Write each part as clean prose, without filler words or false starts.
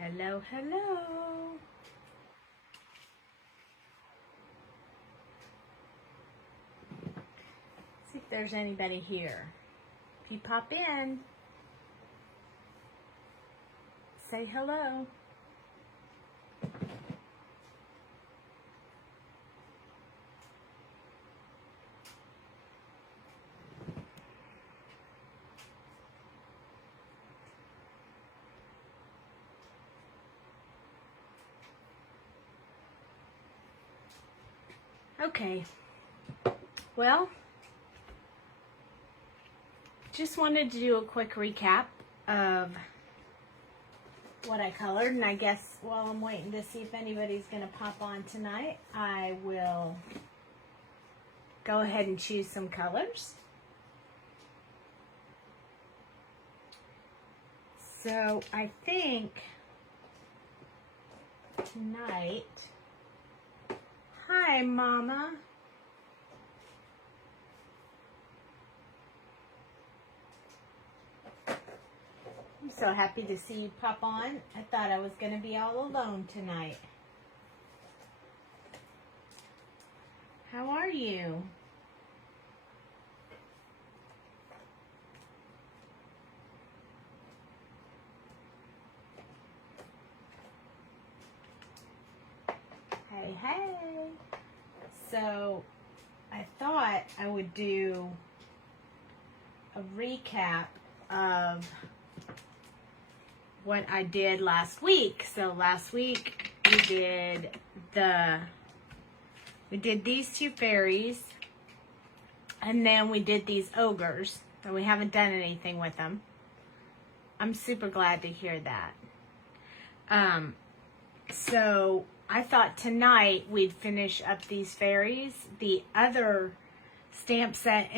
Hello, hello. See if there's anybody here. If you pop in, say hello. Okay, well, just wanted to do a quick recap of what I colored, and I guess while I'm waiting to see if anybody's going to pop on tonight, I will go ahead and choose some colors. So I think tonight, hi Mama. I'm so happy to see you pop on. I thought I was going to be all alone tonight. How are you? Hey, hey. So I thought I would do a recap of what I did last week. So last week we did these two fairies, and then we did these ogres, and we haven't done anything with them. I'm super glad to hear that. So I thought tonight we'd finish up these fairies. The other stamp set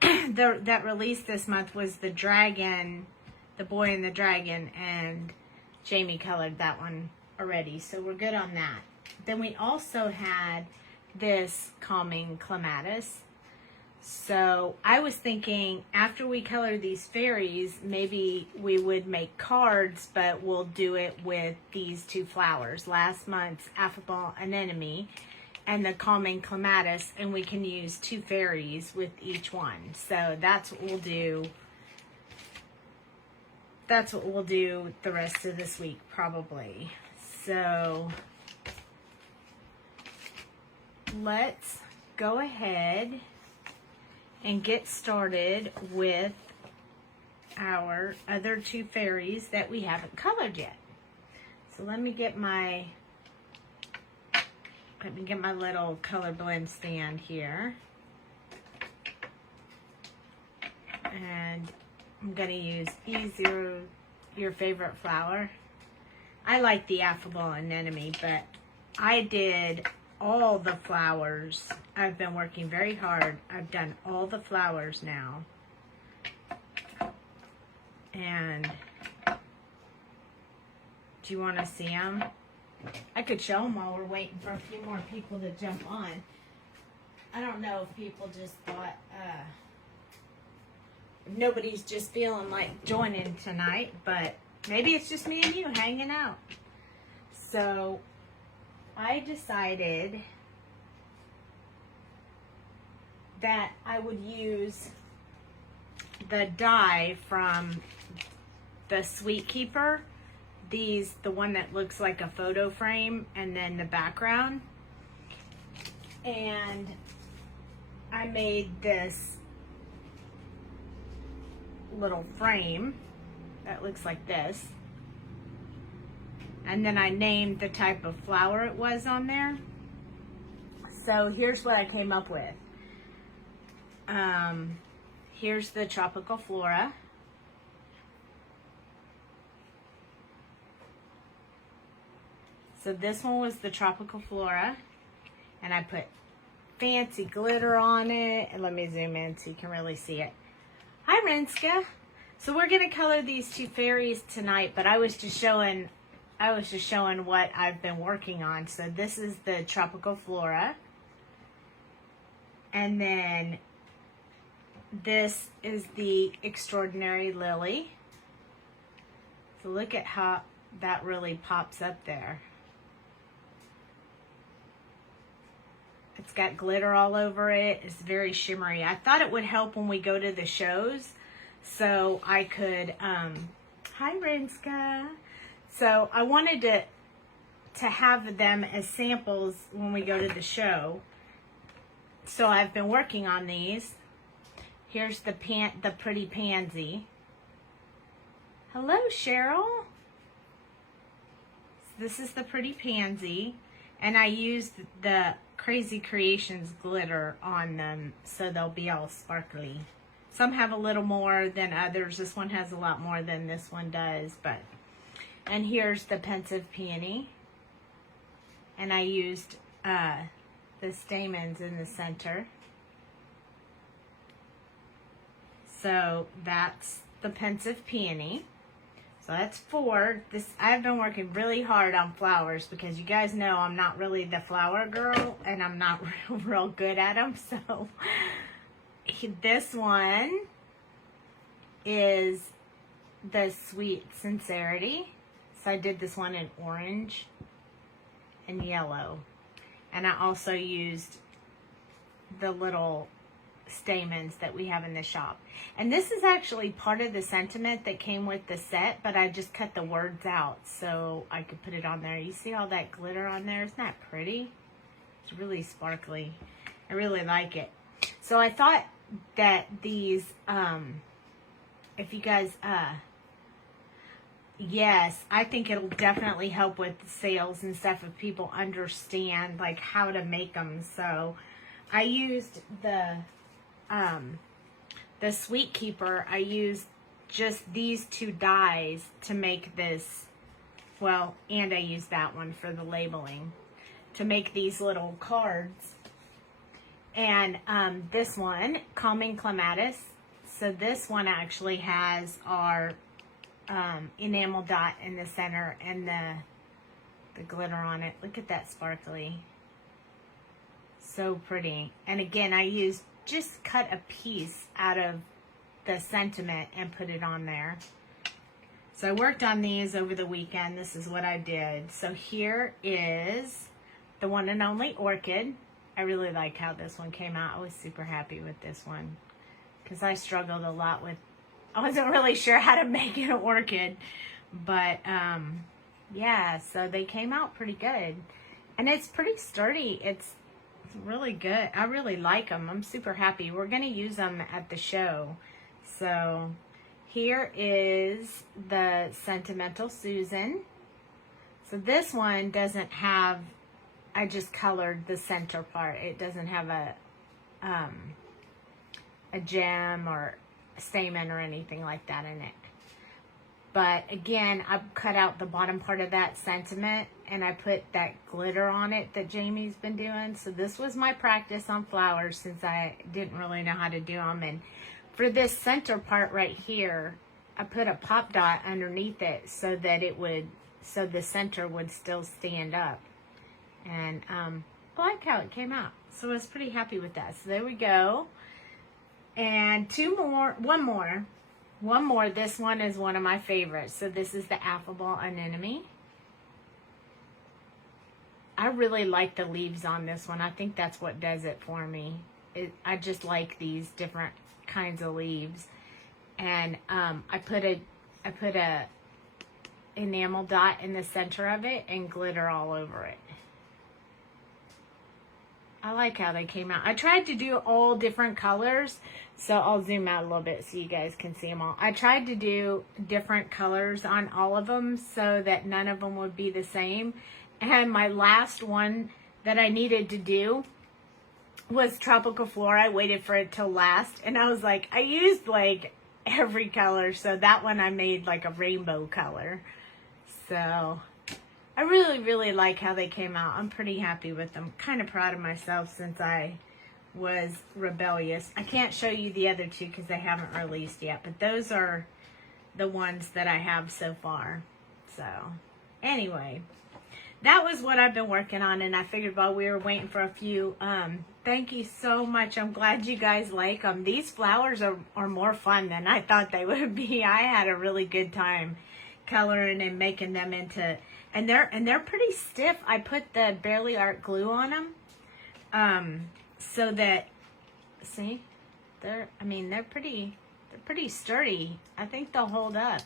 that released this month was the dragon, the boy and the dragon, and Jamie colored that one already, so we're good on that. Then we also had this calming clematis. So I was thinking after we color these fairies, maybe we would make cards, but we'll do it with these two flowers. Last month's affable anemone and the calming clematis, and we can use two fairies with each one. So that's what we'll do. That's what we'll do the rest of this week, probably. So let's go ahead and get started with our other two fairies that we haven't colored yet. So let me get my little color blend stand here. And I'm gonna use Easier Your Favorite Flower. I like the affable anemone, but I did all the flowers. I've been working very hard. I've done all the flowers now. And do you want to see them? I could show them while we're waiting for a few more people to jump on. I don't know if people just thought nobody's just feeling like joining tonight, but maybe it's just me and you hanging out. So I decided that I would use the die from the Sweet Keeper. The one that looks like a photo frame, and then the background. And I made this little frame that looks like this. And then I named the type of flower it was on there. So here's what I came up with. Here's the tropical flora. So this one was the tropical flora, and I put fancy glitter on it. And let me zoom in so you can really see it. Hi, Renska. So we're gonna color these two fairies tonight, but I was just showing what I've been working on. So this is the tropical flora, and then this is the extraordinary lily. So look at how that really pops up there. It's got glitter all over it. It's very shimmery. I thought it would help when we go to the shows, so I could, hi Renska. So I wanted to have them as samples when we go to the show. So I've been working on these. Here's the pretty pansy. Hello, Cheryl. This is the pretty pansy, and I used the Crazy Creations glitter on them so they'll be all sparkly. Some have a little more than others. This one has a lot more than this one does, but. And here's the pensive peony, and I used the stamens in the center. So that's the pensive peony. So that's 4. I've been working really hard on flowers because you guys know I'm not really the flower girl and I'm not real good at them. So this one is the Sweet Sincerity. So I did this one in orange and yellow. And I also used the little stamens that we have in the shop. And this is actually part of the sentiment that came with the set, but I just cut the words out so I could put it on there. You see all that glitter on there? Isn't that pretty? It's really sparkly. I really like it. So I thought that these, if you guys, yes, I think it'll definitely help with sales and stuff if people understand like how to make them. So I used the Sweet Keeper. I used just these 2 dies to make this, well, and I used that one for the labeling to make these little cards. And this one, Calming Clematis. So this one actually has our enamel dot in the center and the glitter on it. Look at that sparkly. So pretty. And again, I just cut a piece out of the sentiment and put it on there. So I worked on these over the weekend. This is what I did. So here is the one and only Orchid. I really like how this one came out. I was super happy with this one because I struggled a lot with, I wasn't really sure how to make an orchid, but yeah, so they came out pretty good. And it's pretty sturdy. It's really good. I really like them. I'm super happy. We're going to use them at the show. So here is the Sentimental Susan. So this one doesn't have, I just colored the center part. It doesn't have a gem or stamen or anything like that in it. But again, I cut out the bottom part of that sentiment and I put that glitter on it that Jamie's been doing. So this was my practice on flowers since I didn't really know how to do them. And for this center part right here, I put a pop dot underneath it so that it would, so the center would still stand up. And I like how it came out. So I was pretty happy with that. So there we go. And one more. This one is one of my favorites. So this is the Affable Anemone. I really like the leaves on this one. I think that's what does it for me. I just like these different kinds of leaves. And I put a enamel dot in the center of it and glitter all over it. I like how they came out. I tried to do all different colors, so I'll zoom out a little bit so you guys can see them all. I tried to do different colors on all of them so that none of them would be the same. And my last one that I needed to do was Tropical Flora. I waited for it till last, and I was like, I used like every color, so that one I made like a rainbow color. So I really, really like how they came out. I'm pretty happy with them. Kind of proud of myself since I was rebellious. I can't show you the other two because they haven't released yet, but those are the ones that I have so far. So anyway, that was what I've been working on, and I figured while we were waiting for a few, thank you so much. I'm glad you guys like them. These flowers are more fun than I thought they would be. I had a really good time coloring and making them into, and they're pretty stiff. I put the Barely Art glue on them, so that, see, they're pretty sturdy. I think they'll hold up.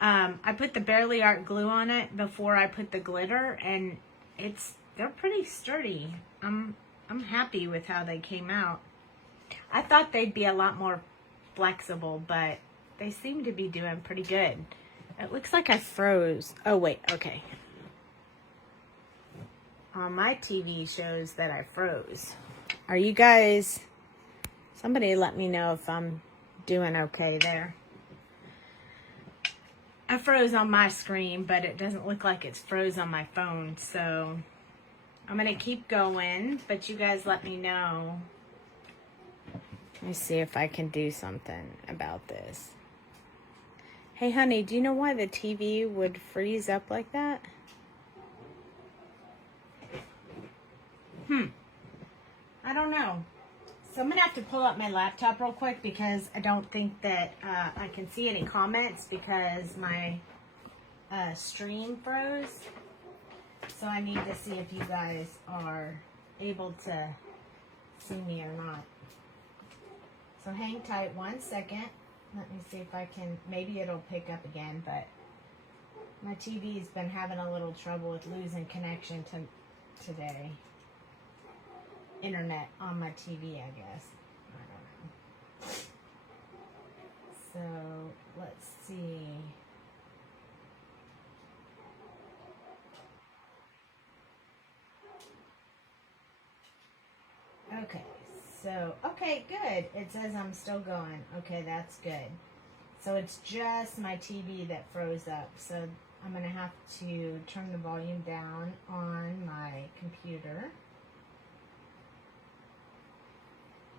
I put the Barely Art glue on it before I put the glitter, and they're pretty sturdy. I'm happy with how they came out. I thought they'd be a lot more flexible, but they seem to be doing pretty good. It looks like I froze. Oh, wait, okay. On my TV shows that I froze. Are you guys... Somebody let me know if I'm doing okay there. I froze on my screen, but it doesn't look like it's froze on my phone, so I'm going to keep going, but you guys let me know. Let me see if I can do something about this. Hey, honey, do you know why the TV would freeze up like that? I don't know. So I'm going to have to pull up my laptop real quick because I don't think that I can see any comments because my stream froze. So I need to see if you guys are able to see me or not. So hang tight 1 second. Let me see if I can, maybe it'll pick up again, but my TV's been having a little trouble with losing connection today. Internet on my TV, I guess. I don't know. So let's see. Okay, so, okay, good. It says I'm still going. Okay, that's good. So it's just my TV that froze up. So I'm going to have to turn the volume down on my computer.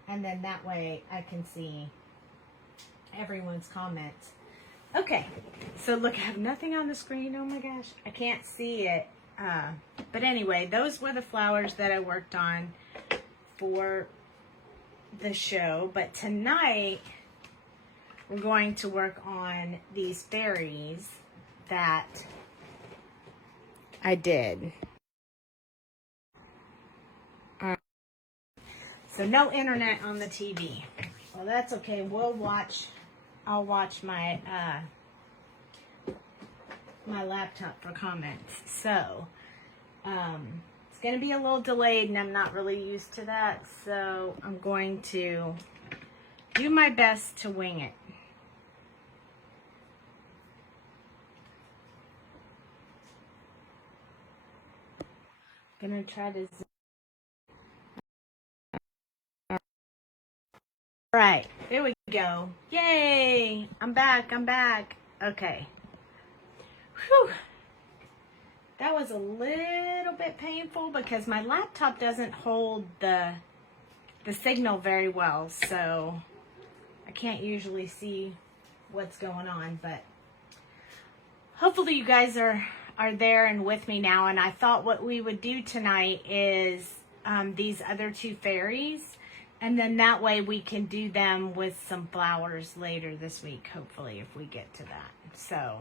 And then that way I can see everyone's comments. Okay, so look, I have nothing on the screen. Oh my gosh, I can't see it. But anyway, those were the flowers that I worked on for the show. But tonight, we're going to work on these fairies that I did. So no internet on the TV. Well, that's okay. I'll watch my my laptop for comments. So it's going to be a little delayed, and I'm not really used to that. So I'm going to do my best to wing it. I'm going to try to zoom. All right, there we go. Yay! I'm back. Okay. Whew. That was a little bit painful because my laptop doesn't hold the signal very well, so I can't usually see what's going on, but hopefully you guys are there and with me now. And I thought what we would do tonight is these other two fairies. And then that way we can do them with some flowers later this week, hopefully, if we get to that. So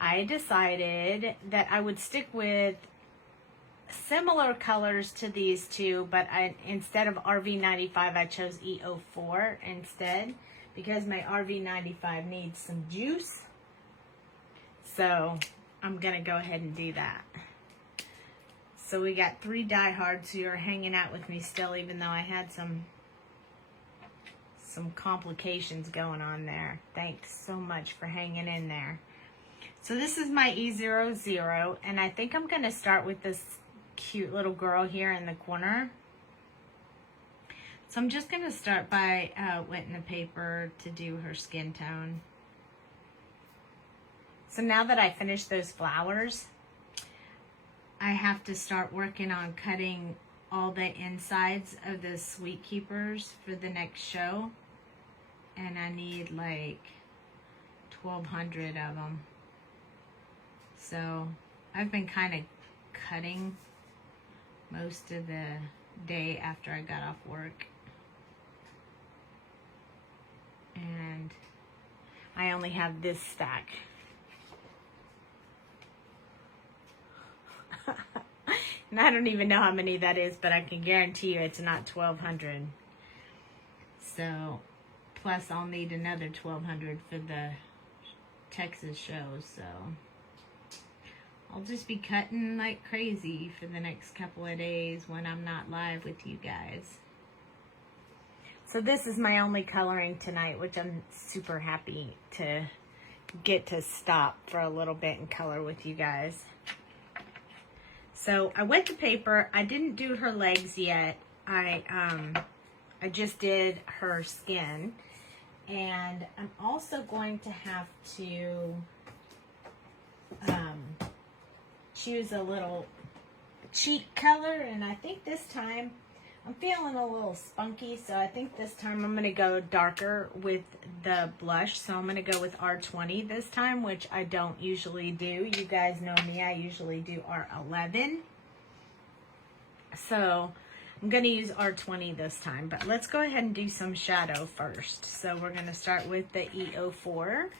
I decided that I would stick with similar colors to these two, but instead of RV95, I chose E04 instead because my RV95 needs some juice. So I'm going to go ahead and do that. So we got 3 diehards who are hanging out with me still, even though I had some complications going on there. Thanks so much for hanging in there. So this is my E00, and I think I'm going to start with this cute little girl here in the corner. So I'm just going to start by wetting the paper to do her skin tone. So now that I finished those flowers, I have to start working on cutting all the insides of the Sweet Keepers for the next show. And I need like 1,200 of them. So I've been kind of cutting most of the day after I got off work. And I only have this stack. And I don't even know how many that is, but I can guarantee you it's not 1,200. So, plus I'll need another 1,200 for the Texas shows, so I'll just be cutting like crazy for the next couple of days when I'm not live with you guys. So this is my only coloring tonight, which I'm super happy to get to stop for a little bit and color with you guys. So I wet the paper. I didn't do her legs yet. I just did her skin. And I'm also going to have to choose a little cheek color, and I think this time I'm feeling a little spunky, so I think this time I'm going to go darker with the blush. So I'm going to go with R20 this time, which I don't usually do. You guys know me, I usually do R11. So I'm going to use R20 this time, but let's go ahead and do some shadow first. So we're going to start with the E04.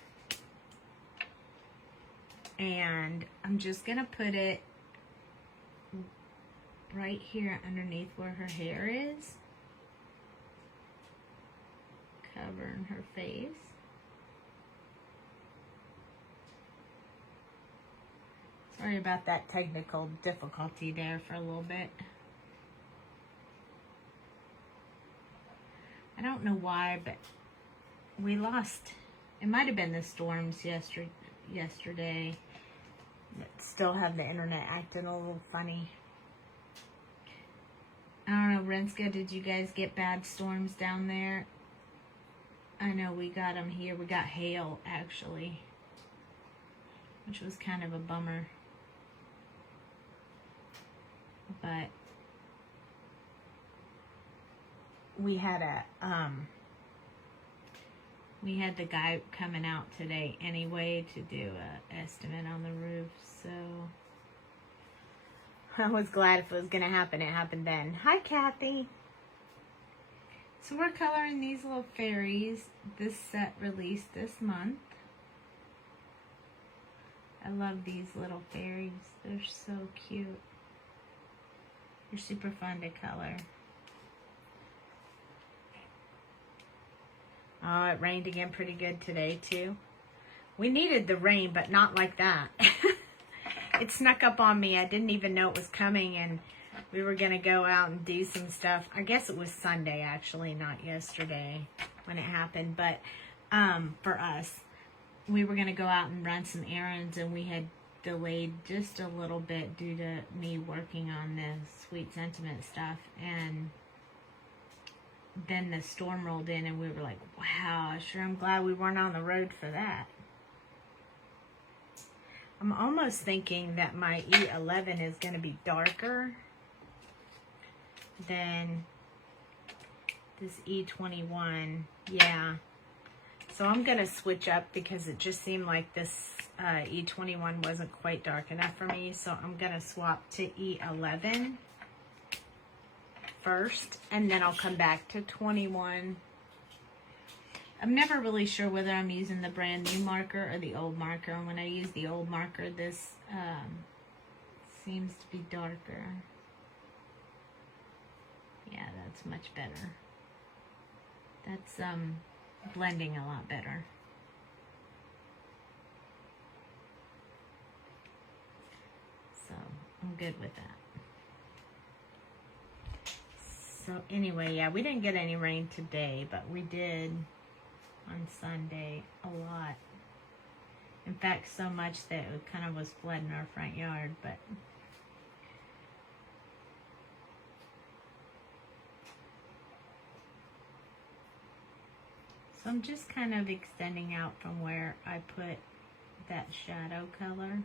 And I'm just going to put it right here underneath where her hair is. Covering her face. Sorry about that technical difficulty there for a little bit. I don't know why, but we lost, it might have been the storms yesterday. But still have the internet acting a little funny. I don't know, Renska, did you guys get bad storms down there? I know we got them here. We got hail, actually, which was kind of a bummer. But we had the guy coming out today anyway to do an estimate on the roof, so I was glad if it was going to happen, it happened then. Hi, Kathy. So we're coloring these little fairies. This set released this month. I love these little fairies. They're so cute. They're super fun to color. Oh, it rained again pretty good today, too. We needed the rain, but not like that. It snuck up on me. I didn't even know it was coming, and we were going to go out and do some stuff. I guess it was Sunday, actually, not yesterday when it happened. But for us, we were going to go out and run some errands, and we had delayed just a little bit due to me working on the Sweet Sentiment stuff. And then the storm rolled in, and we were like, wow, sure I'm glad we weren't on the road for that. I'm almost thinking that my E11 is going to be darker than this E21. Yeah. So I'm going to switch up because it just seemed like this E21 wasn't quite dark enough for me. So I'm going to swap to E11 first, and then I'll come back to 21. I'm never really sure whether I'm using the brand new marker or the old marker. And when I use the old marker, this seems to be darker. Yeah, that's much better. That's blending a lot better. So I'm good with that. So anyway, yeah, we didn't get any rain today, but we did on Sunday a lot. In fact, so much that it kind of was flooding our front yard, but so I'm just kind of extending out from where I put that shadow color.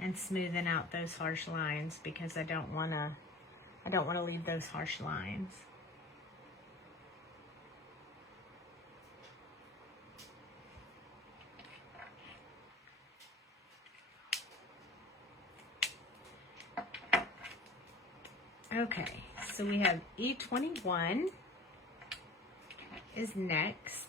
And smoothing out those harsh lines because I don't want to leave those harsh lines. Okay, so we have E21 is next.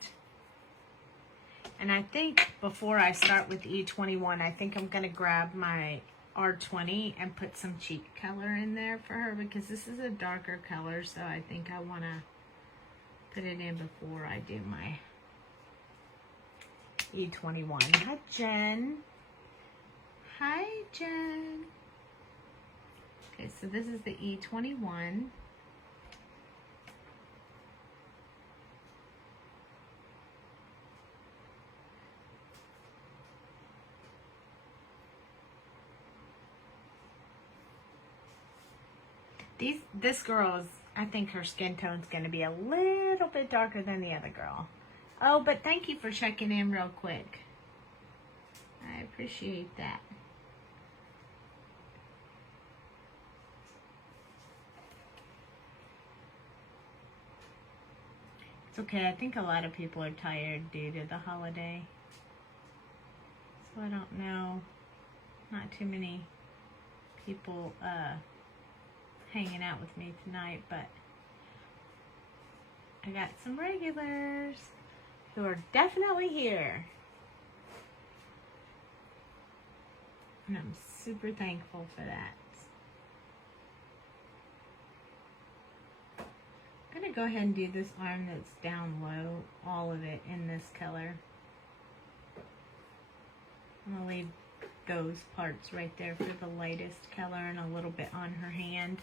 And I think before I start with E21, I think I'm going to grab my R20 and put some cheek color in there for her, because this is a darker color, so I think I want to put it in before I do my E21. Hi, Jen. Hi, Jen. Okay, so this is the E21. This girl's, I think her skin tone's going to be a little bit darker than the other girl. Oh, but thank you for checking in real quick. I appreciate that. It's okay. I think a lot of people are tired due to the holiday. So I don't know. Not too many people hanging out with me tonight, but I got some regulars who are definitely here. And I'm super thankful for that. I'm going to go ahead and do this arm that's down low, all of it in this color. I'm going to leave those parts right there for the lightest color and a little bit on her hand.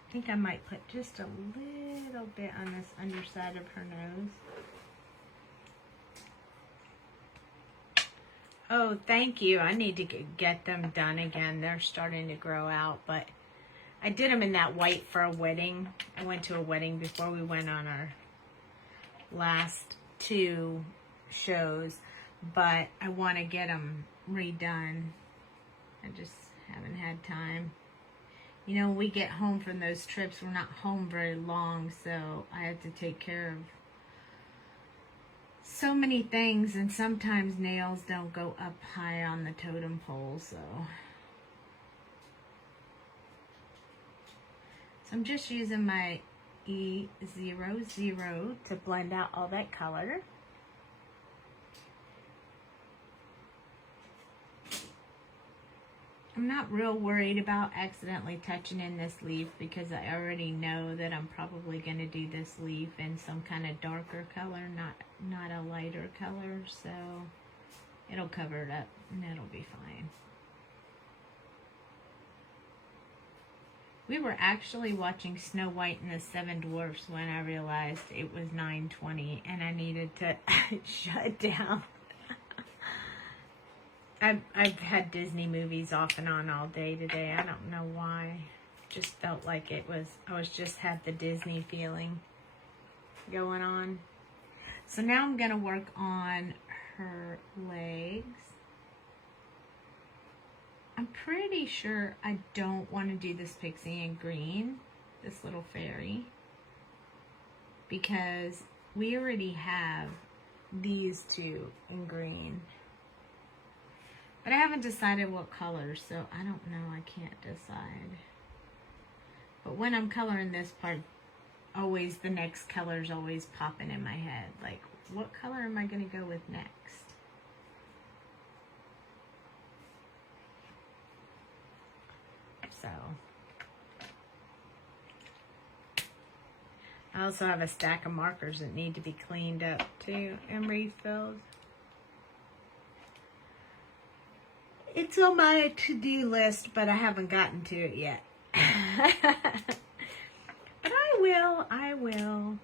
I think I might put just a little bit on this underside of her nose. Oh, thank you. I need to get them done again. They're starting to grow out, but I did them in that white for a wedding. I went to a wedding before we went on our last 2 shows, but I want to get them redone. I just haven't had time. You know, when we get home from those trips, we're not home very long, so I have to take care of so many things, and sometimes nails don't go up high on the totem pole, so I'm just using my E00 to blend out all that color. I'm not real worried about accidentally touching in this leaf, because I already know that I'm probably going to do this leaf in some kind of darker color, not a lighter color, so it'll cover it up and it'll be fine. We were actually watching Snow White and the 7 Dwarfs when I realized it was 9:20 and I needed to shut down. I've had Disney movies off and on all day today. I don't know why. Just felt like I just had the Disney feeling going on. So now I'm going to work on her legs. I'm pretty sure I don't want to do this pixie in green, this little fairy, because we already have these 2 in green. But I haven't decided what color, so I don't know. I can't decide. But when I'm coloring this part, always the next color's always popping in my head. Like, what color am I going to go with next? So, I also have a stack of markers that need to be cleaned up too and refilled. It's on my to-do list, but I haven't gotten to it yet. But I will.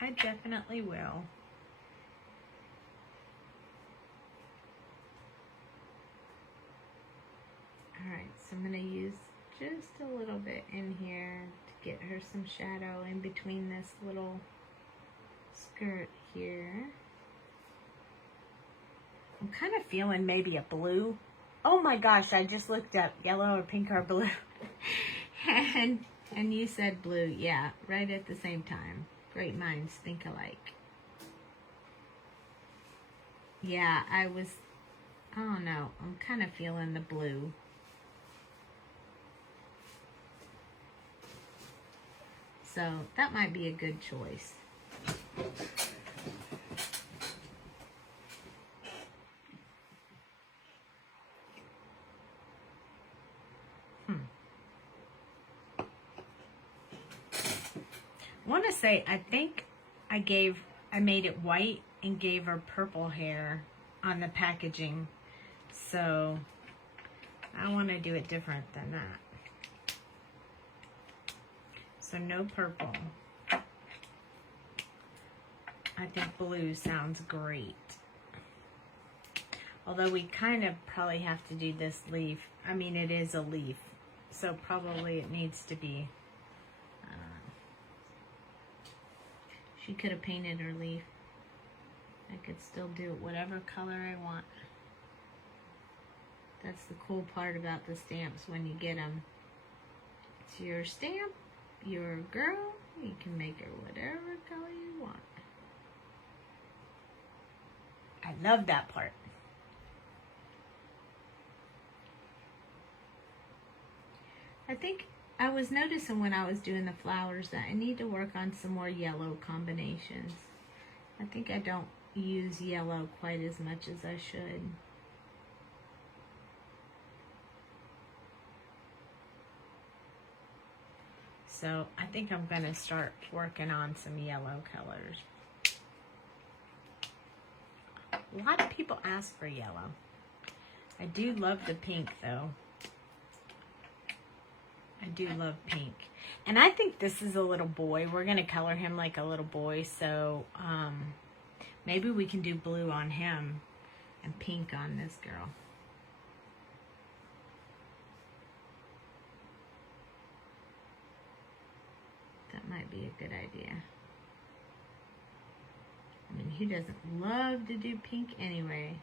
I definitely will. Alright, so I'm going to use just a little bit in here to get her some shadow in between this little skirt here. I'm kind of feeling maybe a blue. Oh my gosh, I just looked up yellow or pink or blue. and you said blue. Yeah, right at the same time. Great minds think alike. Yeah, I don't know. I'm kind of feeling the blue. So that might be a good choice. I want to say, I think I made it white and gave her purple hair on the packaging. So I want to do it different than that. So no purple. I think blue sounds great. Although we kind of probably have to do this leaf. I mean, it is a leaf. So probably it needs to be. She could have painted her leaf. I could still do it whatever color I want. That's the cool part about the stamps when you get them. It's your stamp, your girl. You can make her whatever color you want. I love that part. I think I was noticing when I was doing the flowers that I need to work on some more yellow combinations. I think I don't use yellow quite as much as I should. So I think I'm going to start working on some yellow colors. A lot of people ask for yellow. I do love the pink though. I do love pink. And I think this is a little boy. We're going to color him like a little boy. So maybe we can do blue on him and pink on this girl. That might be a good idea. I mean, who doesn't love to do pink anyway?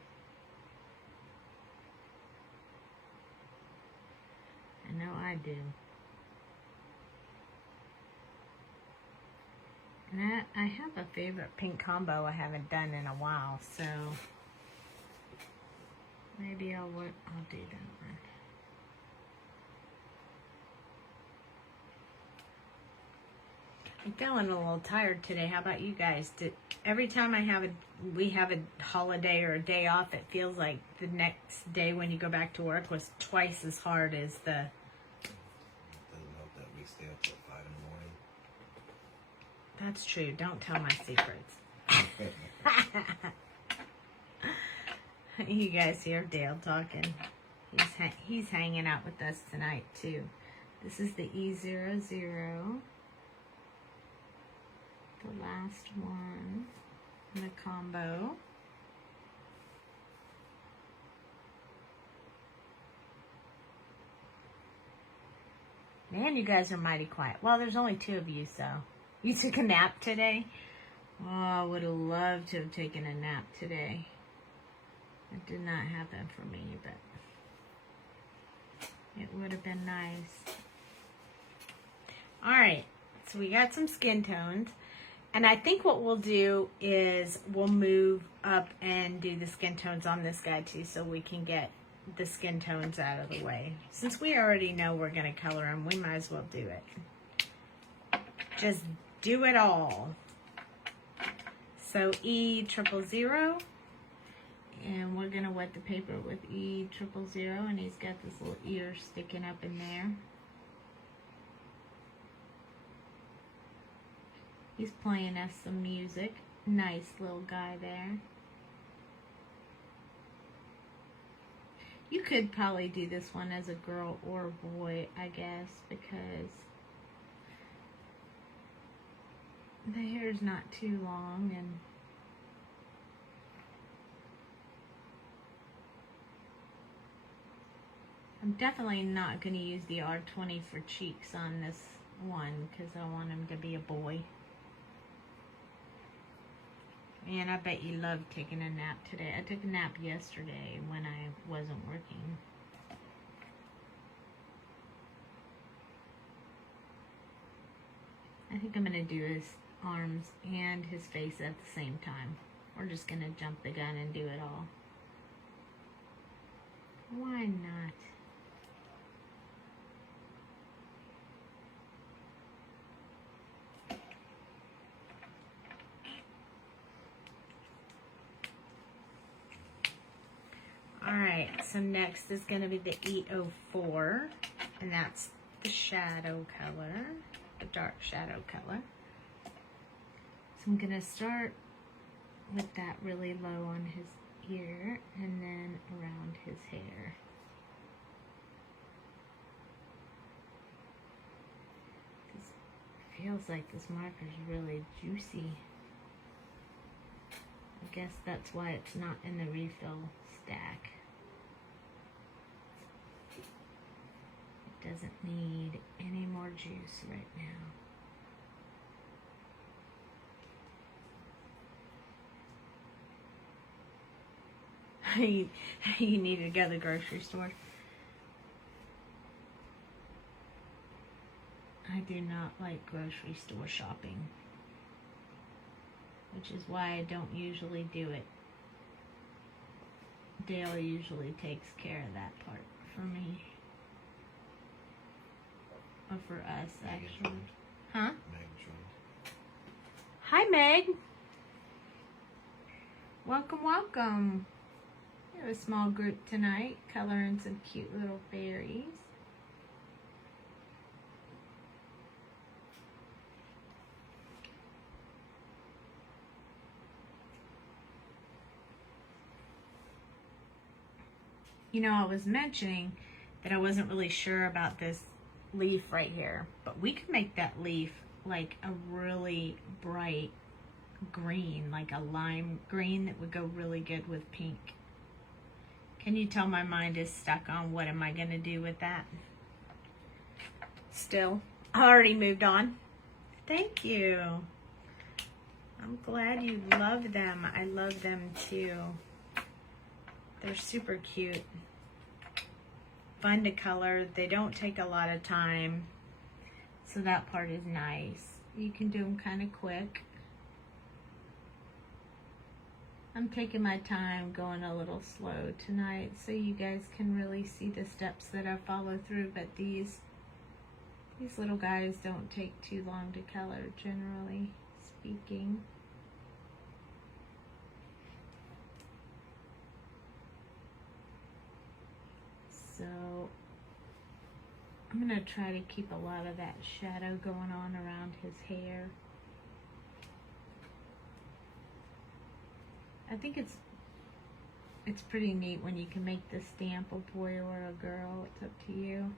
I know I do. And I have a favorite pink combo I haven't done in a while, so maybe I'll do that one. I'm feeling a little tired today. How about you guys? Every time we have a holiday or a day off, it feels like the next day when you go back to work was twice as hard as the. It doesn't help that we stay up till 5 in the morning. That's true. Don't tell my secrets. You guys hear Dale talking. He's hanging out with us tonight too. This is the E00. The last one in the combo. Man, you guys are mighty quiet. Well, there's only 2 of you, so. You took a nap today? Oh, I would have loved to have taken a nap today. It did not happen for me, but it would have been nice. Alright, so we got some skin tones. And I think what we'll do is we'll move up and do the skin tones on this guy too, so we can get the skin tones out of the way. Since we already know we're going to color him, we might as well do it. Just do it all. So E000, and we're going to wet the paper with E000, and he's got this little ear sticking up in there. He's playing us some music. Nice little guy there. You could probably do this one as a girl or a boy, I guess, because the hair's not too long, and I'm definitely not going to use the R20 for cheeks on this one because I want him to be a boy. Man, I bet you loved taking a nap today. I took a nap yesterday when I wasn't working. I think I'm going to do his arms and his face at the same time. We're just going to jump the gun and do it all. Why not? Alright, so next is going to be the E04, and that's the shadow color, the dark shadow color. So I'm going to start with that really low on his ear and then around his hair. This feels like this marker is really juicy. I guess that's why it's not in the refill stack. It doesn't need any more juice right now. You need to go to the grocery store. I do not like grocery store shopping, which is why I don't usually do it. Dale usually takes care of that part for me. Or for us, actually. Huh? Hi, Meg. Welcome, welcome. We have a small group tonight, coloring some cute little fairies. You know, I was mentioning that I wasn't really sure about this leaf right here, but we could make that leaf like a really bright green, like a lime green that would go really good with pink. Can you tell my mind is stuck on what am I going to do with that? Still, I already moved on. Thank you. I'm glad you love them. I love them too. They're super cute. Fun to color. They don't take a lot of time. So that part is nice. You can do them kind of quick. I'm taking my time, going a little slow tonight so you guys can really see the steps that I follow through, but these little guys don't take too long to color, generally speaking. So I'm going to try to keep a lot of that shadow going on around his hair. I think it's pretty neat when you can make the stamp a boy or a girl. It's up to you.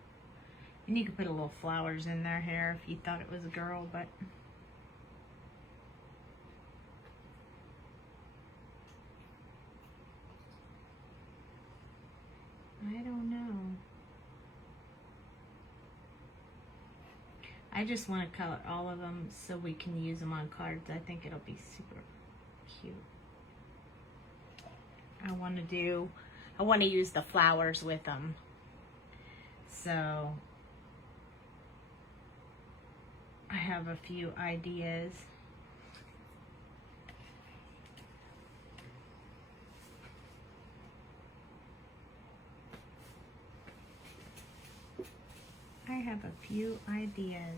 And you can put a little flowers in their hair if you thought it was a girl, but I don't know. I just want to color all of them so we can use them on cards. I think it'll be super cute. I want to use the flowers with them. So I have a few ideas. I have a few ideas.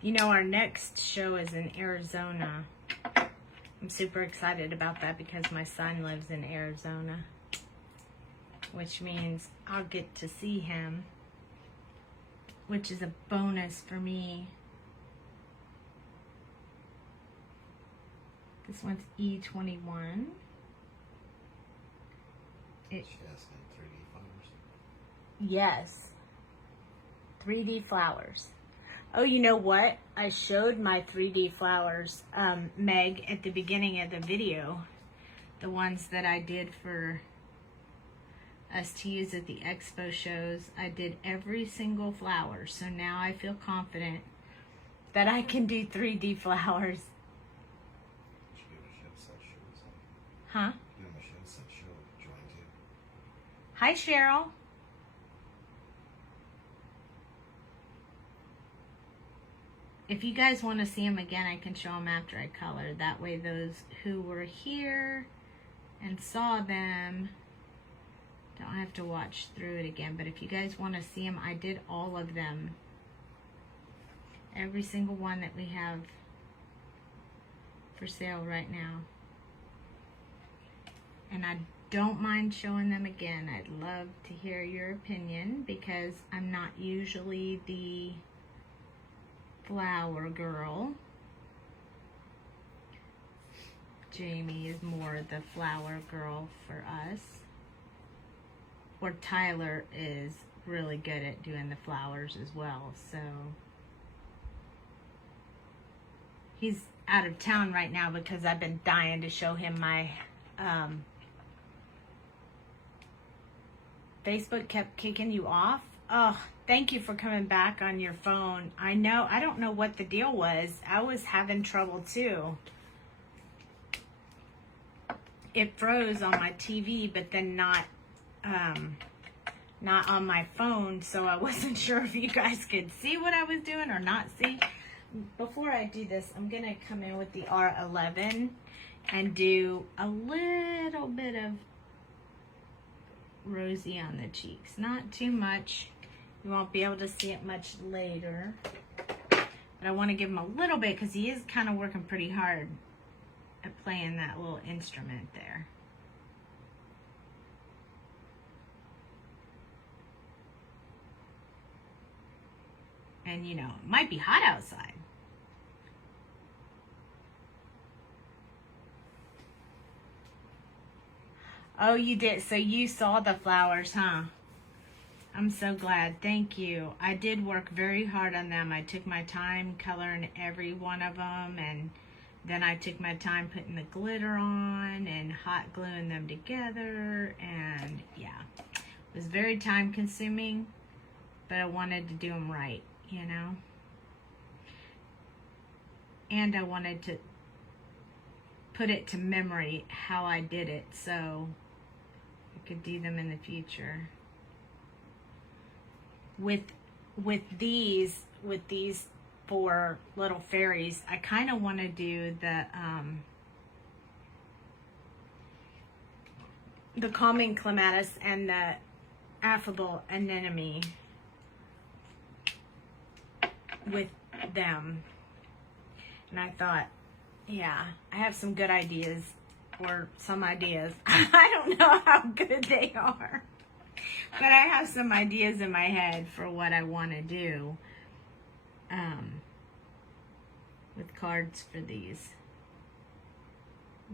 You know, our next show is in Arizona. I'm super excited about that because my son lives in Arizona, which means I'll get to see him, which is a bonus for me. This one's E21. She has 3D flowers. Yes. 3D flowers. Oh, you know what? I showed my 3D flowers, Meg, at the beginning of the video. The ones that I did for us to use at the expo shows. I did every single flower. So now I feel confident that I can do 3D flowers. Huh? Hi, Cheryl. If you guys want to see them again, I can show them after I color. That way those who were here and saw them don't have to watch through it again. But if you guys want to see them, I did all of them. Every single one that we have for sale right now. And I don't mind showing them again. I'd love to hear your opinion because I'm not usually the flower girl. Jamie is more the flower girl for us. Or Tyler is really good at doing the flowers as well, so he's out of town right now because I've been dying to show him my Facebook kept kicking you off. Oh, thank you for coming back on your phone. I don't know what the deal was. I was having trouble too. It froze on my TV, but then not on my phone, so I wasn't sure if you guys could see what I was doing or not see. Before I do this, I'm gonna come in with the R11 and do a little bit of rosy on the cheeks. Not too much. You won't be able to see it much later. But I want to give him a little bit because he is kind of working pretty hard at playing that little instrument there. And you know, it might be hot outside. Oh, you did. So you saw the flowers, huh? I'm so glad. Thank you. I did work very hard on them. I took my time coloring every one of them, and then I took my time putting the glitter on and hot gluing them together. And yeah, it was very time consuming, but I wanted to do them right, you know? And I wanted to put it to memory how I did it so I could do them in the future. With these 4 little fairies, I kind of want to do the calming clematis and the affable anemone with them. And I thought, yeah, I have some good ideas, or some ideas. I don't know how good they are, but I have some ideas in my head for what I want to do with cards for these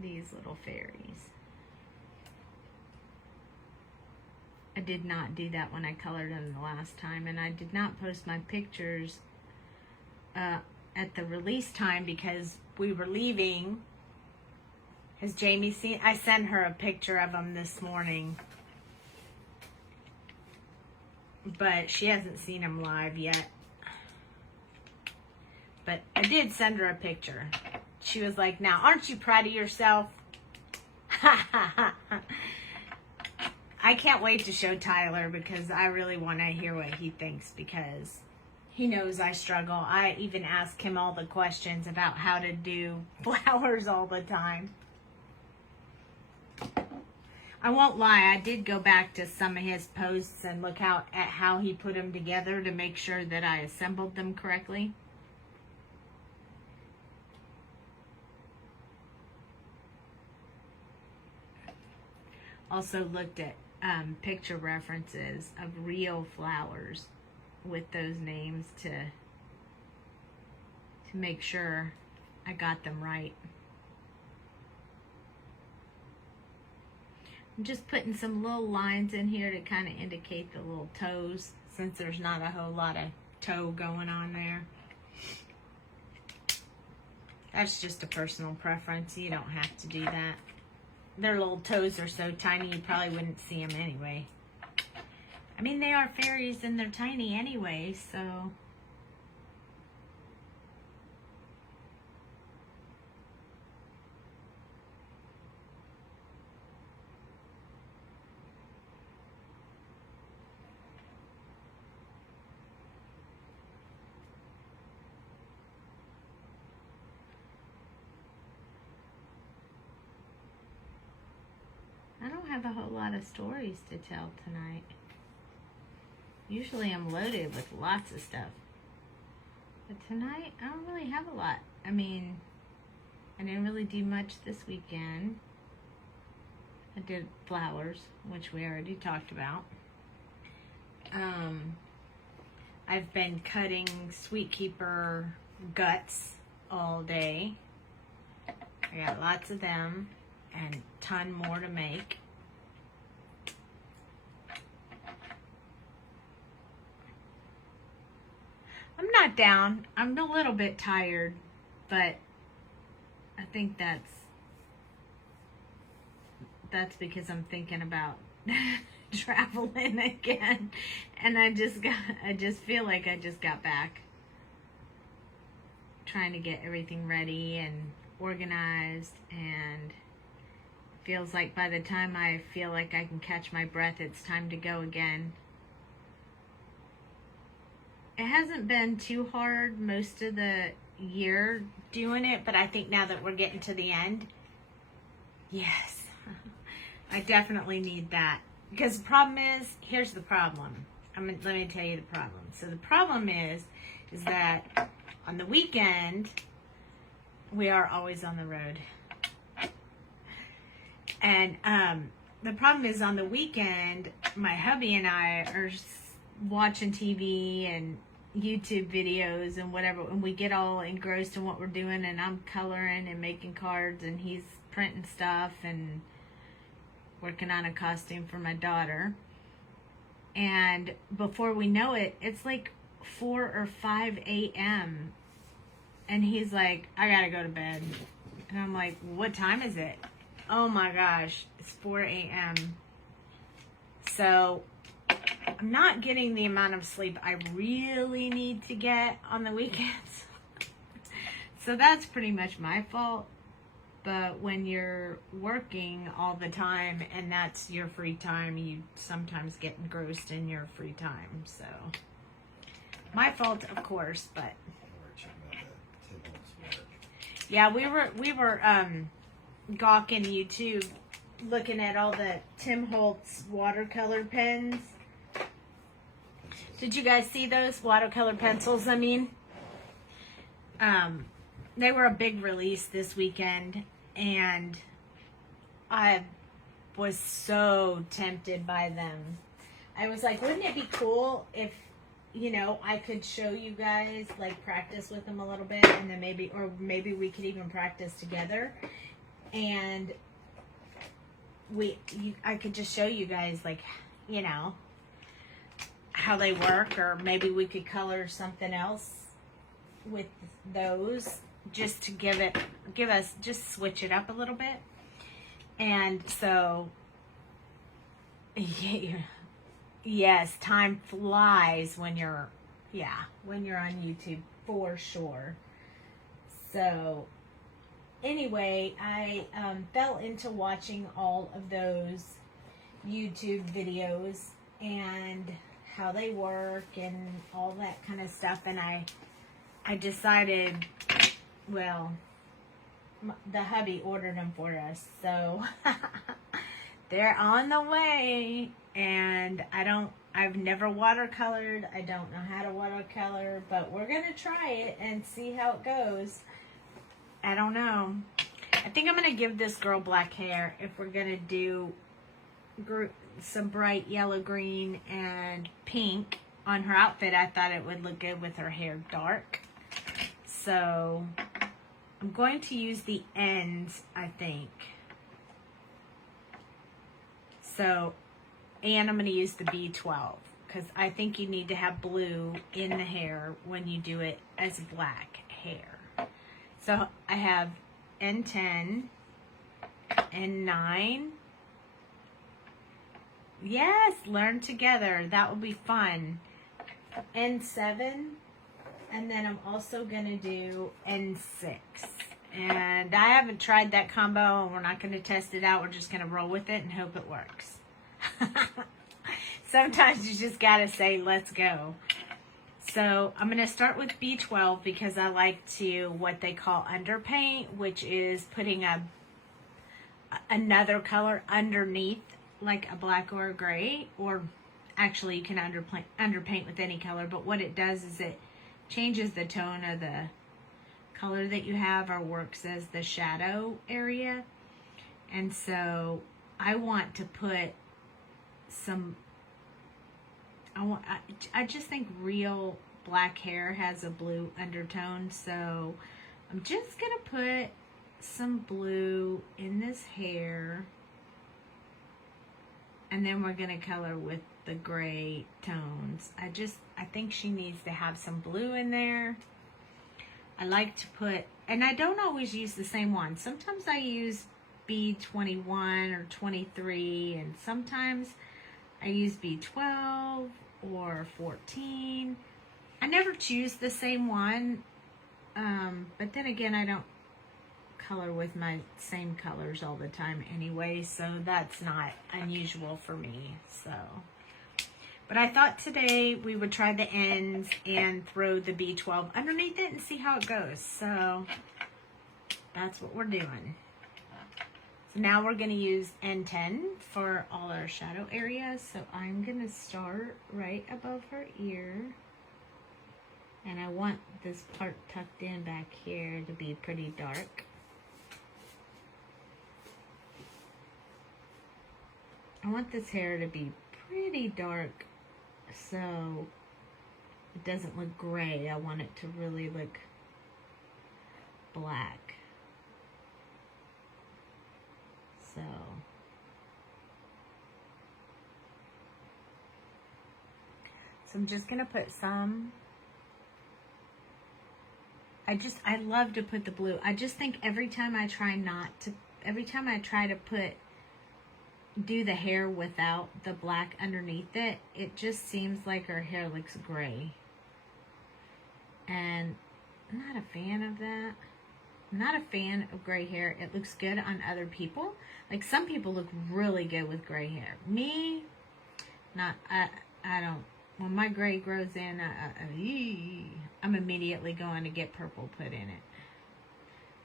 little fairies. I did not do that when I colored them the last time, and I did not post my pictures at the release time because we were leaving. Has Jamie seen? I sent her a picture of them this morning, but she hasn't seen them live yet. But I did send her a picture. She was like, "Now, aren't you proud of yourself?" I can't wait to show Tyler because I really want to hear what he thinks, because he knows I struggle. I even ask him all the questions about how to do flowers all the time. I won't lie, I did go back to some of his posts and look at how he put them together to make sure that I assembled them correctly. Also looked at picture references of real flowers with those names to make sure I got them right. I'm just putting some little lines in here to kind of indicate the little toes, since there's not a whole lot of toe going on there. That's just a personal preference. You don't have to do that. Their little toes are so tiny you probably wouldn't see them anyway. I mean, they are fairies and they're tiny anyway, so... I don't have a whole lot of stories to tell tonight. Usually I'm loaded with lots of stuff. But tonight, I don't really have a lot. I mean, I didn't really do much this weekend. I did flowers, which we already talked about. I've been cutting Sweet Keeper guts all day. I got lots of them and a ton more to make. I'm not down. I'm a little bit tired, but I think that's because I'm thinking about traveling again, and I just feel like I just got back, trying to get everything ready and organized, and feels like by the time I feel like I can catch my breath, it's time to go again. It hasn't been too hard most of the year doing it, but I think now that we're getting to the end, yes, I definitely need that. Because the problem is, here's the problem. Let me tell you the problem. So the problem is that on the weekend, we are always on the road. And the problem is on the weekend, my hubby and I are watching TV and YouTube videos and whatever, and we get all engrossed in what we're doing, and I'm coloring and making cards, and he's printing stuff and working on a costume for my daughter. And before we know it, it's like 4 or 5 a.m. and he's like, I gotta go to bed. And I'm like, what time is it? Oh my gosh, it's 4 a.m. So I'm not getting the amount of sleep I really need to get on the weekends. So that's pretty much my fault. But when you're working all the time and that's your free time, you sometimes get engrossed in your free time. So my fault, of course, but yeah, we were gawking YouTube, looking at all the Tim Holtz watercolor pens. Did you guys see those watercolor pencils? I mean, they were a big release this weekend, and I was so tempted by them. I was like, wouldn't it be cool if, you know, I could show you guys, like, practice with them a little bit, and then maybe we could even practice together, and I could just show you guys, like, you know, how they work, or maybe we could color something else with those, just to just switch it up a little bit. And so, yes, time flies when you're on YouTube, for sure. So anyway, I fell into watching all of those YouTube videos and how they work and all that kind of stuff, and I decided, well, the hubby ordered them for us, so they're on the way. And I've never watercolored. I don't know how to watercolor, but we're gonna try it and see how it goes. I don't know. I think I'm gonna give this girl black hair if we're gonna do some bright yellow, green, and pink on her outfit. I thought it would look good with her hair dark. So I'm going to use the ends, I think. So, and I'm going to use the B12 because I think you need to have blue in the hair when you do it as black hair. So I have N10, N9. Yes, learn together. That will be fun. N7. And then I'm also going to do N6. And I haven't tried that combo, and we're not going to test it out. We're just going to roll with it and hope it works. Sometimes you just got to say, let's go. So I'm going to start with B12 because I like to what they call underpaint, which is putting another color underneath, like a black or a gray, or actually you can underpaint with any color, but what it does is it changes the tone of the color that you have, or works as the shadow area. And so I want to put some, I just think real black hair has a blue undertone, so I'm just gonna put some blue in this hair, and then we're gonna color with the gray tones. I think she needs to have some blue in there. I like to put, and I don't always use the same one. Sometimes I use B21 or 23, and sometimes I use B12 or 14. I never choose the same one, but then again, I don't color with my same colors all the time anyway, so that's not unusual for me. So, but I thought today we would try the ends and throw the B12 underneath it and see how it goes. So that's what we're doing. So now we're going to use N10 for all our shadow areas. So I'm going to start right above her ear. And I want this part tucked in back here to be pretty dark. I want this hair to be pretty dark so it doesn't look gray. I want it to really look black. So I'm just gonna put some. I love to put the blue. I just think every time I try to do the hair without the black underneath it, it just seems like her hair looks gray. And I'm not a fan of that. I'm not a fan of gray hair. It looks good on other people. Like some people look really good with gray hair. Me, not, I don't. When my gray grows in, I'm immediately going to get purple put in it.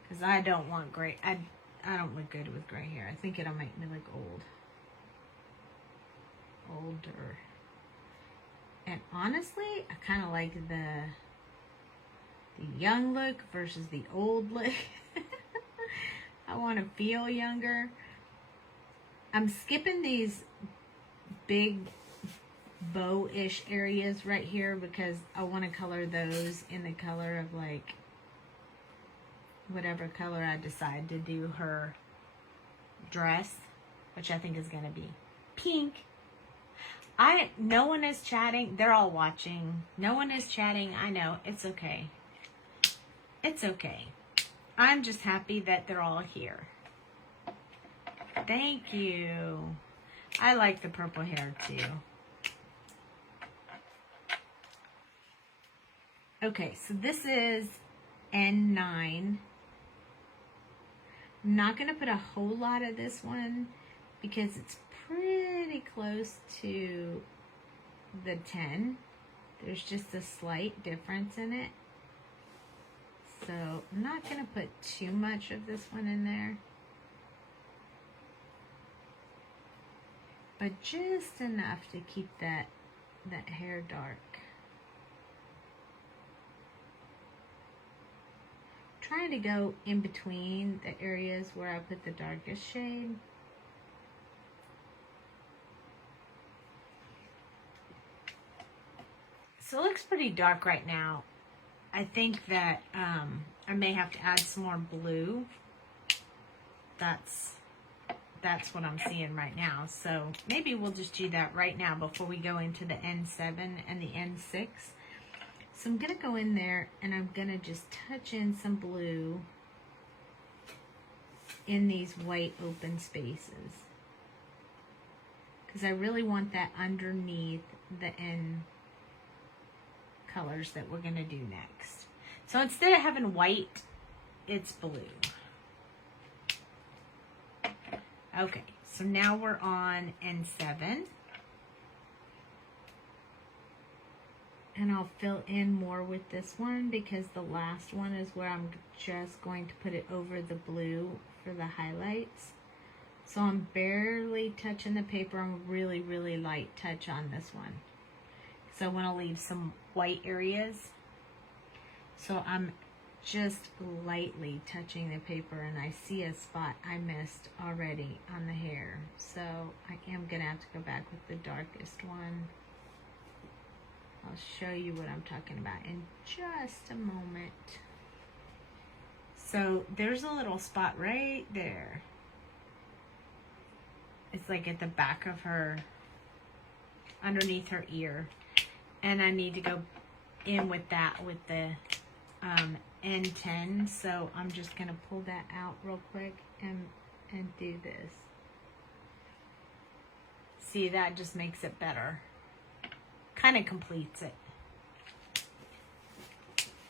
Because I don't want gray. I don't look good with gray hair. I think it'll make me look old. Older. And honestly, I kind of like the young look versus the old look. I want to feel younger. I'm skipping these big bow-ish areas right here because I want to color those in the color of like whatever color I decide to do her dress, which I think is going to be pink. No one is chatting. They're all watching. No one is chatting. I know. It's okay. It's okay. I'm just happy that they're all here. Thank you. I like the purple hair too. Okay, so this is N9. I'm not going to put a whole lot of this one because it's pretty close to the 10. There's just a slight difference in it. So I'm not going to put too much of this one in there. But just enough to keep that hair dark. Trying to go in between the areas where I put the darkest shade. So it looks pretty dark right now. I think that I may have to add some more blue. That's what I'm seeing right now. So maybe we'll just do that right now before we go into the N7 and the N6. So I'm going to go in there and I'm going to just touch in some blue in these white open spaces. Because I really want that underneath the N colors that we're going to do next. So instead of having white, it's blue. Okay, so now we're on N7. And I'll fill in more with this one because the last one is where I'm just going to put it over the blue for the highlights. So I'm barely touching the paper. I'm really, really light touch on this one. So I want to leave some white areas. So I'm just lightly touching the paper, and I see a spot I missed already on the hair. So I am gonna have to go back with the darkest one. I'll show you what I'm talking about in just a moment. So there's a little spot right there. It's like at the back of her, underneath her ear. And I need to go in with that with the N10. So I'm just gonna pull that out real quick and do this. See, that just makes it better. Kind of completes it.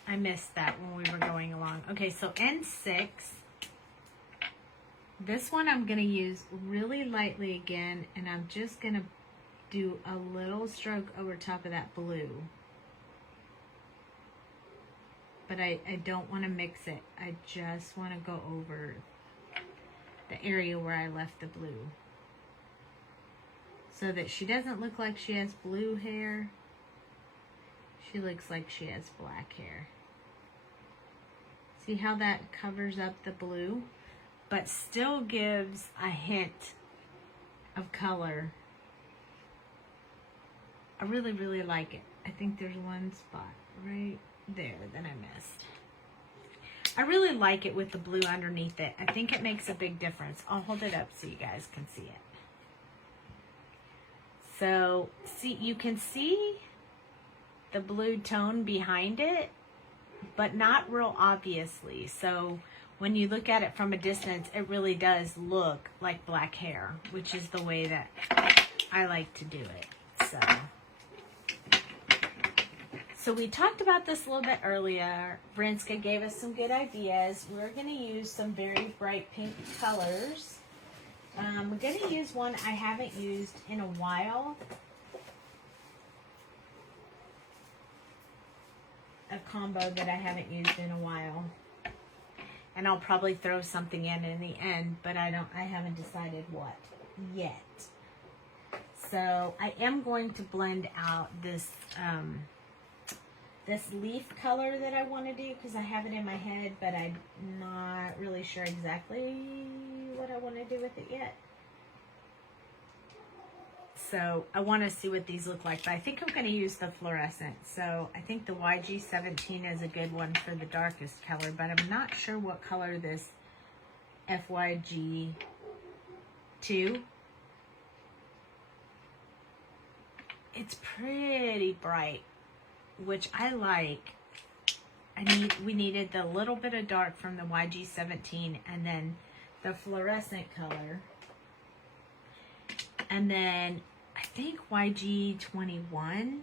I missed that when we were going along. Okay, so N6. This one I'm going to use really lightly again, and I'm just going to do a little stroke over top of that blue. But I don't want to mix it. I just want to go over the area where I left the blue, so that she doesn't look like she has blue hair. She looks like she has black hair. See how that covers up the blue, but still gives a hint of color. I really, really like it. I think there's one spot right there that I missed. I really like it with the blue underneath it. I think it makes a big difference. I'll hold it up so you guys can see it. So, see, you can see the blue tone behind it, but not real obviously. So when you look at it from a distance, it really does look like black hair, which is the way that I like to do it. So we talked about this a little bit earlier. Brinska gave us some good ideas. We're going to use some very bright pink colors. We're going to use one I haven't used in a while. A combo that I haven't used in a while. And I'll probably throw something in the end, but I haven't decided what yet. So I am going to blend out this this leaf color that I want to do, because I have it in my head, but I'm not really sure exactly what I want to do with it yet. So I want to see what these look like, but I think I'm going to use the fluorescent. So I think the YG17 is a good one for the darkest color, but I'm not sure what color this FYG2. It's pretty bright, which I like. We needed the little bit of dark from the YG17 and then the fluorescent color. And then I think YG21,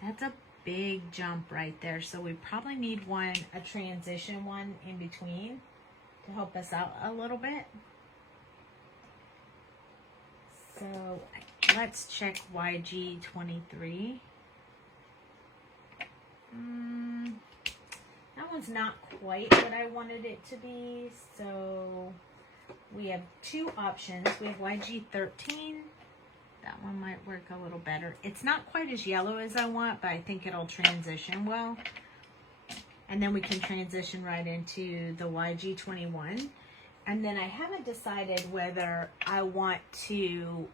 that's a big jump right there. So we probably need a transition one in between to help us out a little bit. So let's check YG23. That one's not quite what I wanted it to be. So we have two options. We have YG13. That one might work a little better. It's not quite as yellow as I want, but I think it'll transition well. And then we can transition right into the YG21. And then I haven't decided whether I want to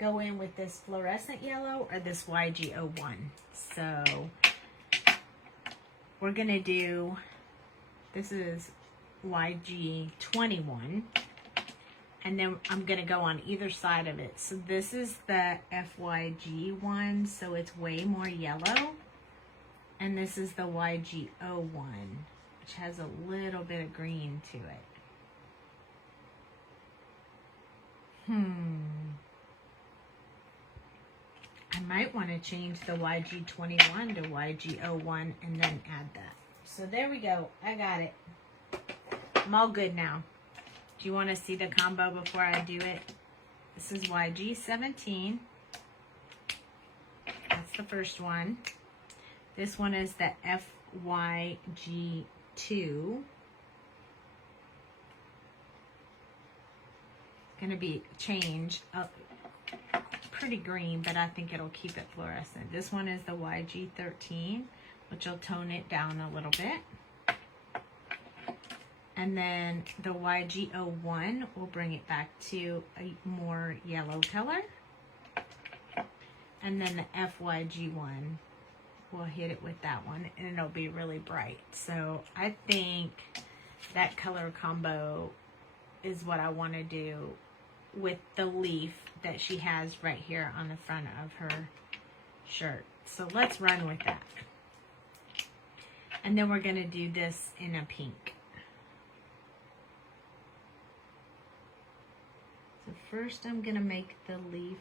go in with this fluorescent yellow or this YG01. So we're going to do, this is YG21. And then I'm going to go on either side of it. So this is the FYG one, so it's way more yellow. And this is the YG01, which has a little bit of green to it. I might want to change the YG21 to YG01 and then add that. So there we go. I got it. I'm all good now. Do you want to see the combo before I do it? This is YG17. That's the first one. This one is the FYG2. Going to be change up pretty green, but I think it'll keep it fluorescent. This one is the YG13, which will tone it down a little bit. And then the YG01 will bring it back to a more yellow color. And then the FYG1, we'll hit it with that one and it'll be really bright. So I think that color combo is what I want to do with the leaf that she has right here on the front of her shirt. So let's run with that. And then we're going to do this in a pink. So first I'm going to make the leaf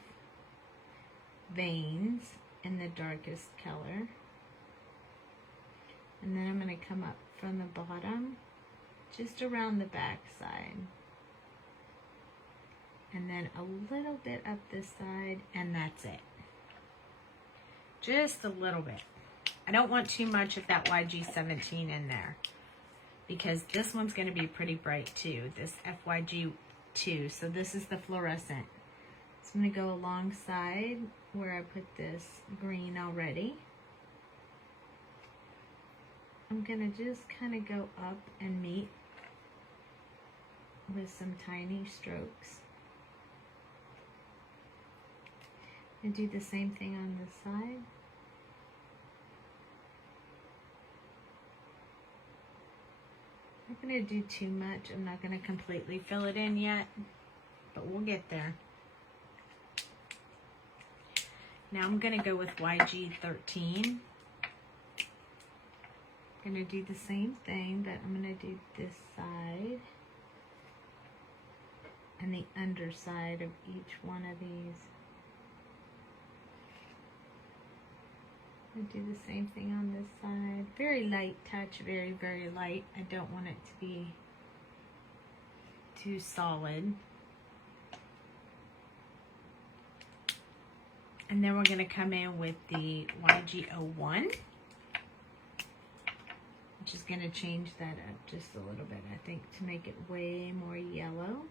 veins in the darkest color. And then I'm going to come up from the bottom, just around the back side. And then a little bit up this side, and that's it. Just a little bit. I don't want too much of that YG17 in there, because this one's going to be pretty bright too, this FYG2. So this is the fluorescent. So I'm going to go alongside where I put this green already. I'm going to just kind of go up and meet with some tiny strokes. And do the same thing on this side. I'm not going to do too much. I'm not going to completely fill it in yet, but we'll get there. Now I'm going to go with YG13. I'm going to do the same thing, but I'm going to do this side and the underside of each one of these. And do the same thing on this side. Very light touch, very, very light. I don't want it to be too solid. And then we're going to come in with the YG01, which is going to change that up just a little bit, I think, to make it way more yellow.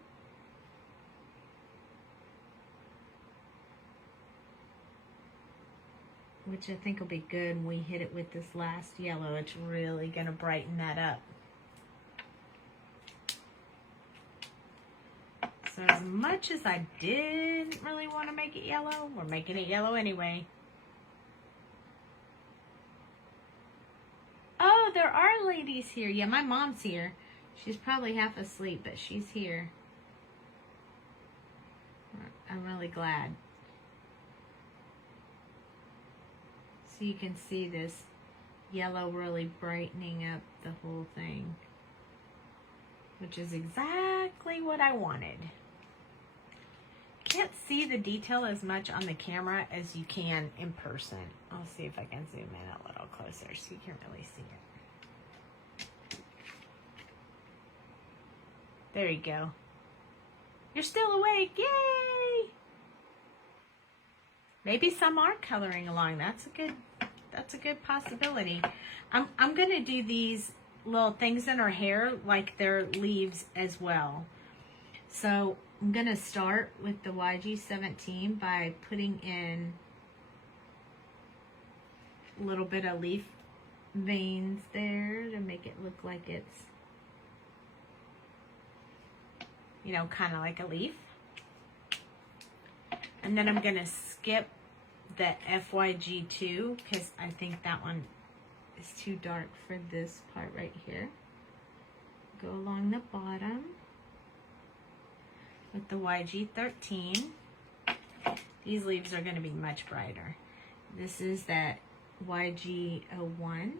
Which I think will be good when we hit it with this last yellow. It's really going to brighten that up. So as much as I didn't really want to make it yellow, we're making it yellow anyway. Oh, there are ladies here. Yeah, my mom's here. She's probably half asleep, but she's here. I'm really glad. So you can see this yellow really brightening up the whole thing, which is exactly what I wanted. Can't see the detail as much on the camera as you can in person. I'll see if I can zoom in a little closer so you can really see it. There you go. You're still awake, yay! Maybe some are coloring along. That's a good possibility. I'm gonna do these little things in her hair like they're leaves as well. So I'm gonna start with the YG17 by putting in a little bit of leaf veins there to make it look like it's, you know, kind of like a leaf. And then I'm going to skip the FYG2 because I think that one is too dark for this part right here. Go along the bottom with the YG13. These leaves are going to be much brighter. This is that YG01.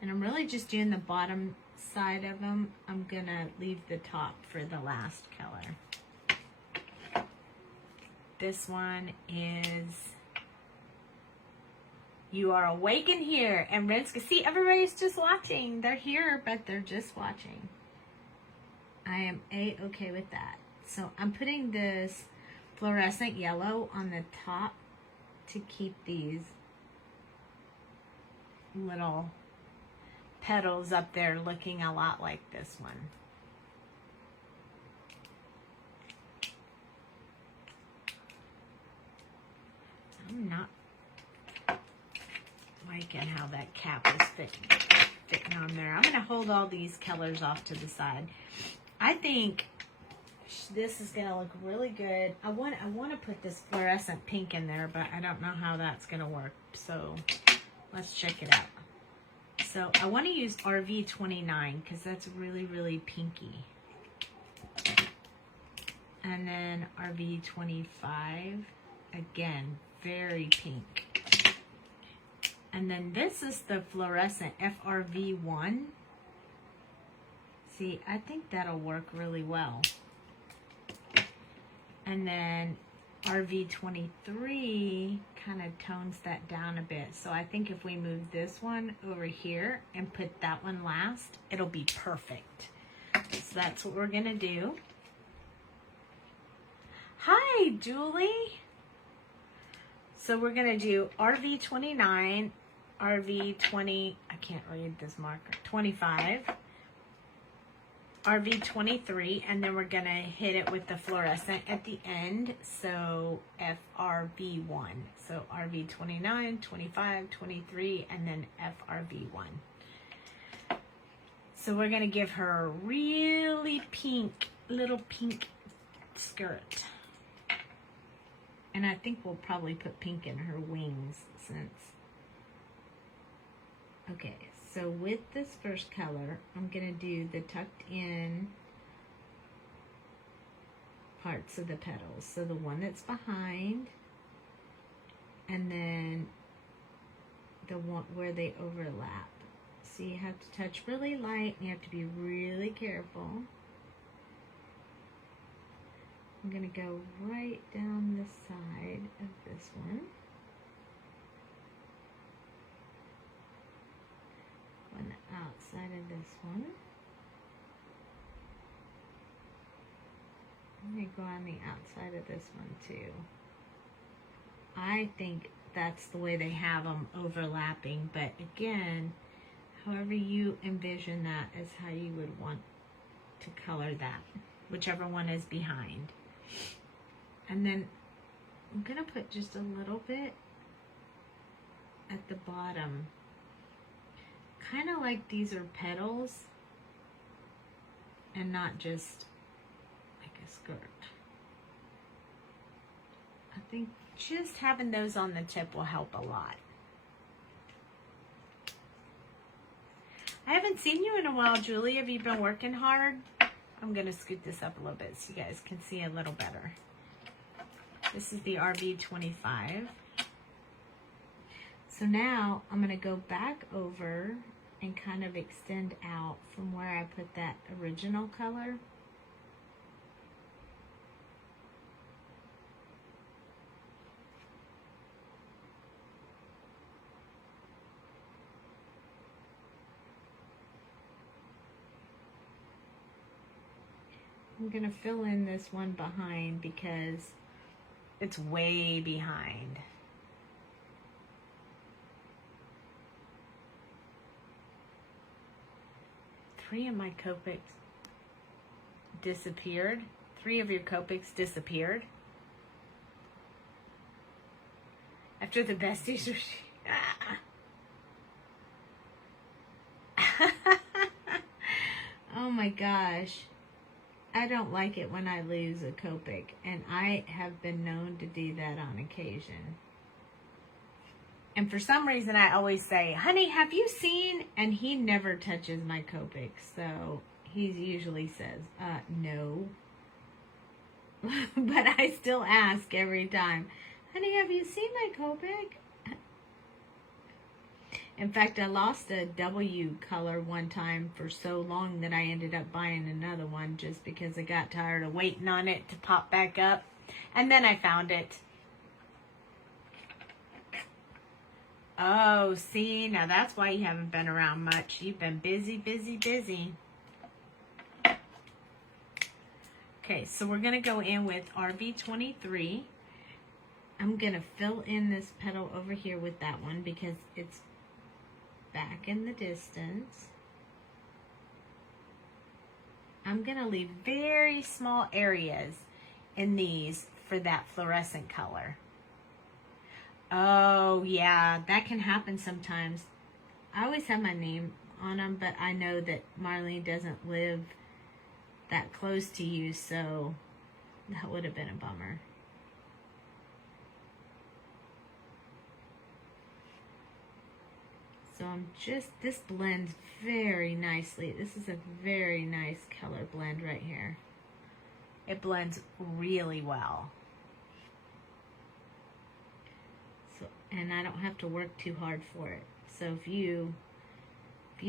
And I'm really just doing the bottom side of them. I'm going to leave the top for the last color. This one is You Are Awake in Here. And Renska, see, everybody's just watching. They're here, but they're just watching. I am A-okay with that. So I'm putting this fluorescent yellow on the top to keep these little petals up there looking a lot like this one. I'm not liking how that cap is fitting on there. I'm going to hold all these colors off to the side. I think this is going to look really good. I want to put this fluorescent pink in there, but I don't know how that's going to work. So let's check it out. So I want to use RV29 because that's really, really pinky. And then RV25, again, very pink. And then this is the fluorescent FRV1. See, I think that'll work really well. And then RV23 kind of tones that down a bit. So I think if we move this one over here and put that one last, it'll be perfect. So that's what we're gonna do. Hi, Julie. So we're gonna do RV29, RV20, I can't read this marker, 25, RV23, and then we're gonna hit it with the fluorescent at the end, so FRV1. So RV29, 25, 23, and then FRV1. So we're gonna give her a really pink, little pink skirt. And I think we'll probably put pink in her wings since. Okay, so with this first color, I'm gonna do the tucked in parts of the petals. So the one that's behind, and then the one where they overlap. So you have to touch really light, and you have to be really careful. I'm going to go right down the side of this one. On the outside of this one. I'm going to go on the outside of this one too. I think that's the way they have them overlapping, but again, however you envision that is how you would want to color that, whichever one is behind. And then I'm going to put just a little bit at the bottom. Kind of like these are petals and not just like a skirt. I think just having those on the tip will help a lot. I haven't seen you in a while, Julie. Have you been working hard? I'm going to scoot this up a little bit so you guys can see a little better. This is the RV25. So now I'm going to go back over and kind of extend out from where I put that original color. I'm going to fill in this one behind because it's way behind. Three of my Copics disappeared. 3 of your Copics disappeared. After the besties were... Oh my gosh. I don't like it when I lose a Copic, and I have been known to do that on occasion. And for some reason, I always say, honey, have you seen? And he never touches my Copic, so he usually says, no. But I still ask every time, honey, have you seen my Copic? In fact, I lost a W color one time for so long that I ended up buying another one just because I got tired of waiting on it to pop back up. And then I found it. Oh, see, now that's why you haven't been around much. You've been busy, busy, busy. Okay, so we're going to go in with RV23. I'm going to fill in this petal over here with that one because it's back in the distance. I'm going to leave very small areas in these for that fluorescent color. Oh, yeah, that can happen sometimes. I always have my name on them, but I know that Marlene doesn't live that close to you, so that would have been a bummer. So this blends very nicely. This is a very nice color blend right here. It blends really well. So, and I don't have to work too hard for it. So if you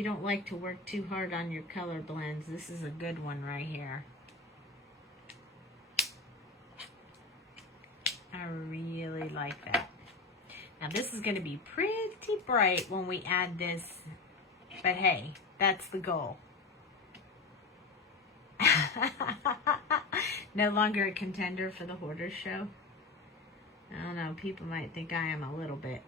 don't like to work too hard on your color blends, this is a good one right here. I really like that. Now this is going to be pretty bright when we add this, but hey, that's the goal. No longer a contender for the Hoarders show. I don't know, people might think I am a little bit.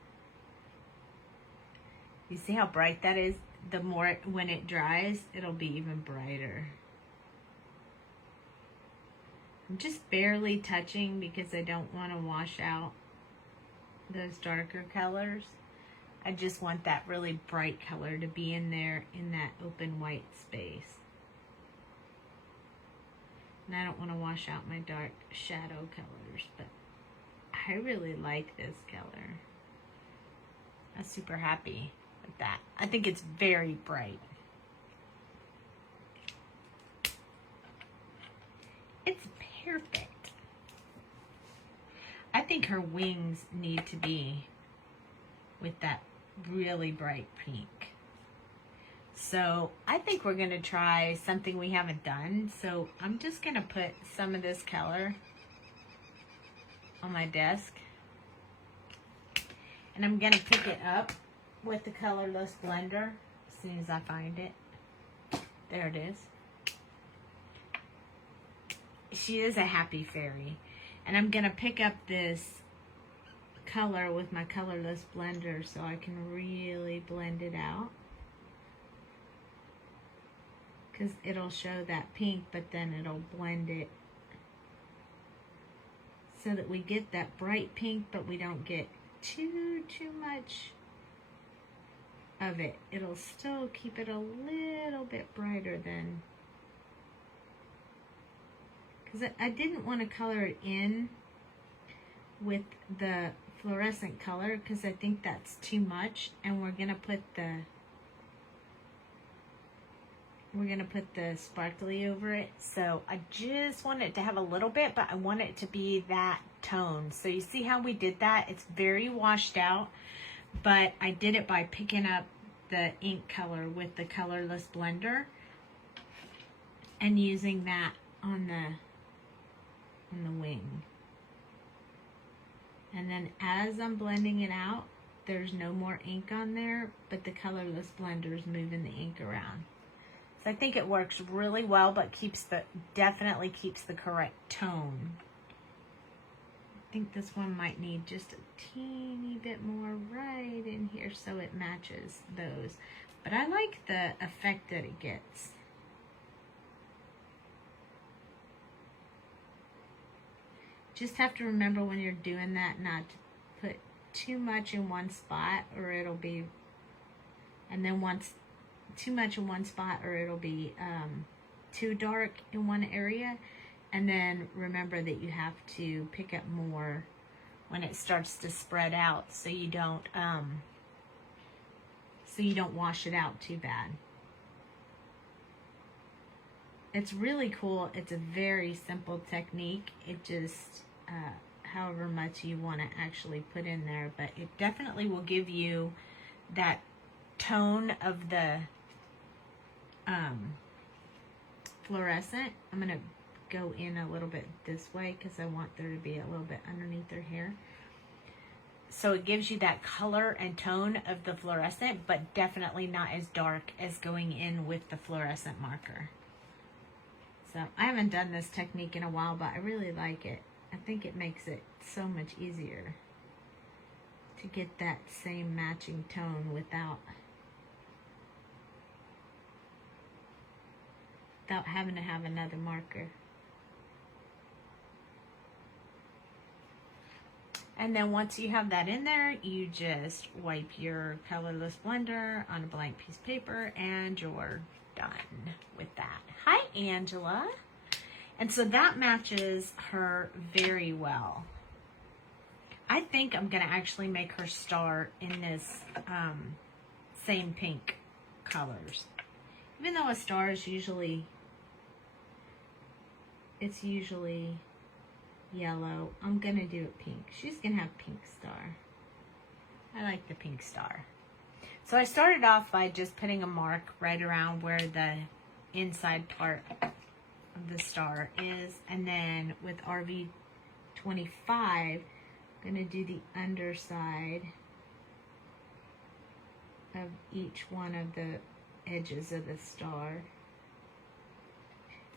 You see how bright that is? The more, when it dries, it'll be even brighter. I'm just barely touching because I don't want to wash out those darker colors. I just want that really bright color to be in there in that open white space. And I don't want to wash out my dark shadow colors, but I really like this color. I'm super happy with that. I think it's very bright. It's perfect. I think her wings need to be with that really bright pink. So I think we're going to try something we haven't done. So I'm just going to put some of this color on my desk. And I'm going to pick it up with the Colorless Blender as soon as I find it. There it is. She is a happy fairy. And I'm going to pick up this color with my Colorless Blender so I can really blend it out. Because it'll show that pink, but then it'll blend it so that we get that bright pink, but we don't get too much of it. It'll still keep it a little bit brighter than, because I didn't want to color it in with the fluorescent color because I think that's too much, and we're gonna put the sparkly over it. So I just want it to have a little bit, but I want it to be that tone. So you see how we did that? It's very washed out, but I did it by picking up the ink color with the Colorless Blender and using that on the wing. And then as I'm blending it out, there's no more ink on there, but the Colorless Blender is moving the ink around. So I think it works really well, but definitely keeps the correct tone. I think this one might need just a teeny bit more right in here so it matches those. But I like the effect that it gets. Just have to remember when you're doing that not to put too much in one spot or it'll be, and then once too much in one spot or it'll be too dark in one area. And then remember that you have to pick up more when it starts to spread out so you don't wash it out too bad. It's really cool. It's a very simple technique. It just however much you want to actually put in there, but it definitely will give you that tone of the fluorescent. I'm going to go in a little bit this way because I want there to be a little bit underneath her hair. So it gives you that color and tone of the fluorescent, but definitely not as dark as going in with the fluorescent marker. So I haven't done this technique in a while, but I really like it. I think it makes it so much easier to get that same matching tone without having to have another marker. And then once you have that in there, you just wipe your Colorless Blender on a blank piece of paper and you're done with that. Hi, Angela. And so that matches her very well. I think I'm going to actually make her star in this same pink colors. Even though a star is usually, it's usually yellow, I'm going to do it pink. She's going to have pink star. I like the pink star. So I started off by just putting a mark right around where the inside part of the star is. And then with RV25, I'm going to do the underside of each one of the edges of the star.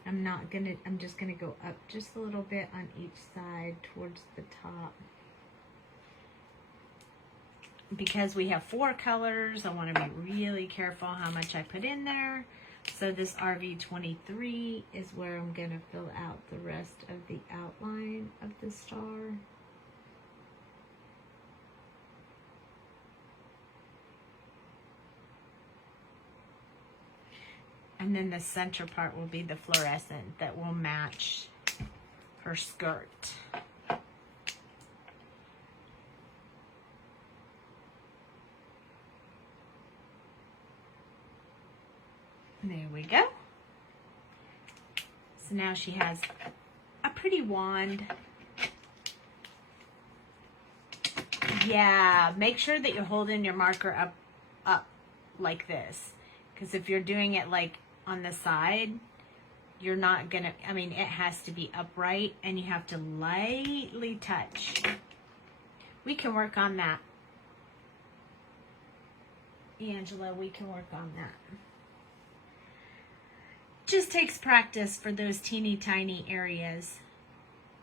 I'm just gonna go up just a little bit on each side towards the top. Because we have 4 colors, I want to be really careful how much I put in there. So this RV23 is where I'm gonna fill out the rest of the outline of the star. And then the center part will be the fluorescent that will match her skirt. There we go. So now she has a pretty wand. Yeah, make sure that you're holding your marker up like this. Because if you're doing it like on the side, you're not gonna, I mean, it has to be upright and you have to lightly touch. We can work on that. Angela, we can work on that. Just takes practice for those teeny tiny areas.